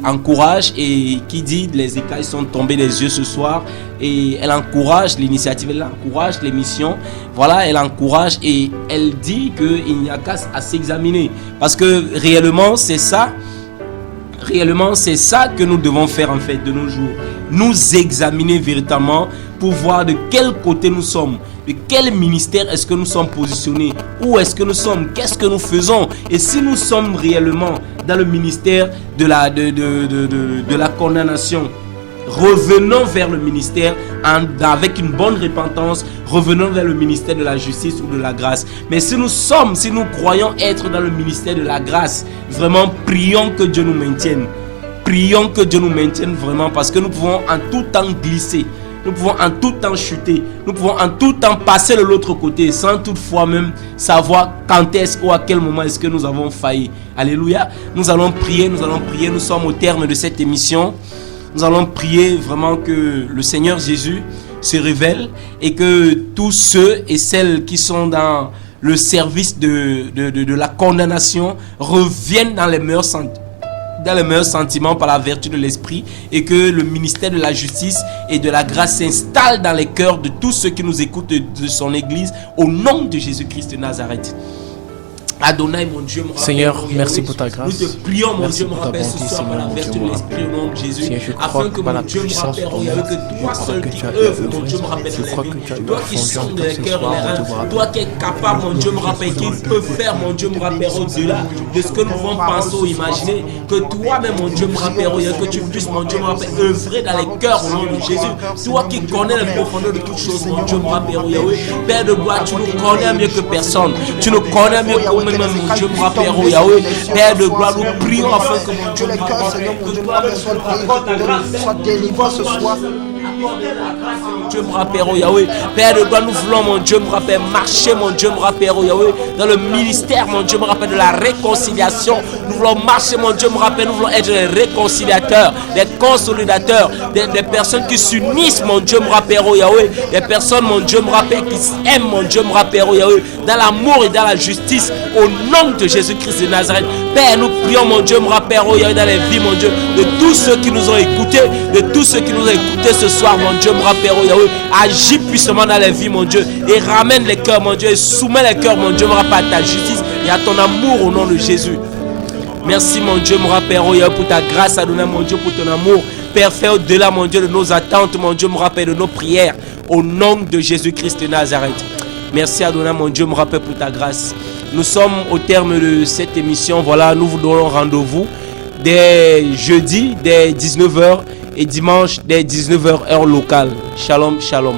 encourage et qui dit les écailles sont tombées des yeux ce soir, et elle encourage l'initiative, elle encourage l'émission, voilà, elle encourage et elle dit qu'il n'y a qu'à s'examiner parce que réellement c'est ça que nous devons faire en fait de nos jours, nous examiner véritablement pour voir de quel côté nous sommes, de quel ministère est-ce que nous sommes positionnés, où est-ce que nous sommes, qu'est-ce que nous faisons, et si nous sommes réellement dans le ministère de la condamnation, revenons vers le ministère avec une bonne repentance, revenons vers le ministère de la justice ou de la grâce. Mais si nous croyons être dans le ministère de la grâce, vraiment prions que Dieu nous maintienne. prions que Dieu nous maintienne vraiment, parce que nous pouvons en tout temps glisser. Nous pouvons en tout temps chuter. Nous pouvons en tout temps passer de l'autre côté sans toutefois même savoir quand est-ce ou à quel moment est-ce que nous avons failli. Alléluia. Nous allons prier. Nous sommes au terme de cette émission. Nous allons prier vraiment que le Seigneur Jésus se révèle et que tous ceux et celles qui sont dans le service de la condamnation reviennent dans les meilleurs sentiments par la vertu de l'esprit, et que le ministère de la justice et de la grâce s'installe dans les cœurs de tous ceux qui nous écoutent de son église, au nom de Jésus-Christ de Nazareth. Adonai, mon Dieu, Seigneur, merci pour ta grâce. Nous te prions, mon Dieu, pour me ta rappelle bonté, ce soir par la Seigneur, vertu de mon Dieu, l'esprit au nom de Jésus, Seigneur, je crois afin que par la mon Dieu me puissance rappelle, de il y ton avait nom, que toi je crois seul que qui tu as œuvre, œuvré. mon Dieu me rappelle Je dans crois la que tu as vie. eu Toi à qui fond sondes de les ce cœurs et soir, les mon Dieu, me reins, rappelle. toi qui es capable, mon Dieu me rappelle, qui peut faire, mon Dieu me rappelle, au-delà de ce que nous pouvons penser ou imaginer, que toi-même, mon Dieu me rappelle, que tu puisses, mon Dieu me rappelle, œuvrer dans les cœurs au nom de Jésus. Toi qui connais les profondeurs de toutes choses, mon Dieu me rappelle, Yahweh, Père de gloire, tu nous connais mieux que personne. Tu nous connais mieux que nous-mêmes, mon Dieu me rappelle, Yahweh, Père de gloire, nous prions afin que mon Dieu me rappelle, que toi-même soit délivré ce soir. Dieu me rappelle, oh Yahweh, Père de gloire, nous voulons, mon Dieu me rappelle, marcher, mon Dieu me rappelle, oh Yahweh, dans le ministère, mon Dieu me rappelle, de la réconciliation. Nous voulons marcher, mon Dieu me rappelle, nous voulons être des réconciliateurs, des consolidateurs, des personnes qui s'unissent, mon Dieu me rappelle, oh Yahweh, des personnes, mon Dieu me rappelle, qui s'aiment, mon Dieu me rappelle, oh Yahweh, dans l'amour et dans la justice, au nom de Jésus-Christ de Nazareth. Père, nous prions, mon Dieu me rappelle, oh Yahweh, dans les vies, mon Dieu, de tous ceux qui nous ont écoutés, de tous ceux qui nous ont écoutés ce soir, mon Dieu me rappelle, oh Yahweh, agis puissamment dans les vies, mon Dieu, et ramène les cœurs, mon Dieu, et soumets les cœurs, mon Dieu me rappelle, à ta justice et à ton amour au nom de Jésus. Merci, mon Dieu me rappelle, oh Yahweh, pour ta grâce, Adonai, mon Dieu, pour ton amour. Père, fais au-delà, mon Dieu, de nos attentes, mon Dieu me rappelle, de nos prières, au nom de Jésus-Christ de Nazareth. Merci, Adonai, mon Dieu me rappelle, pour ta grâce. Nous sommes au terme de cette émission. Voilà, nous vous donnons rendez-vous dès jeudi, dès 19h, et dimanche, dès 19h, heure locale. Shalom, shalom.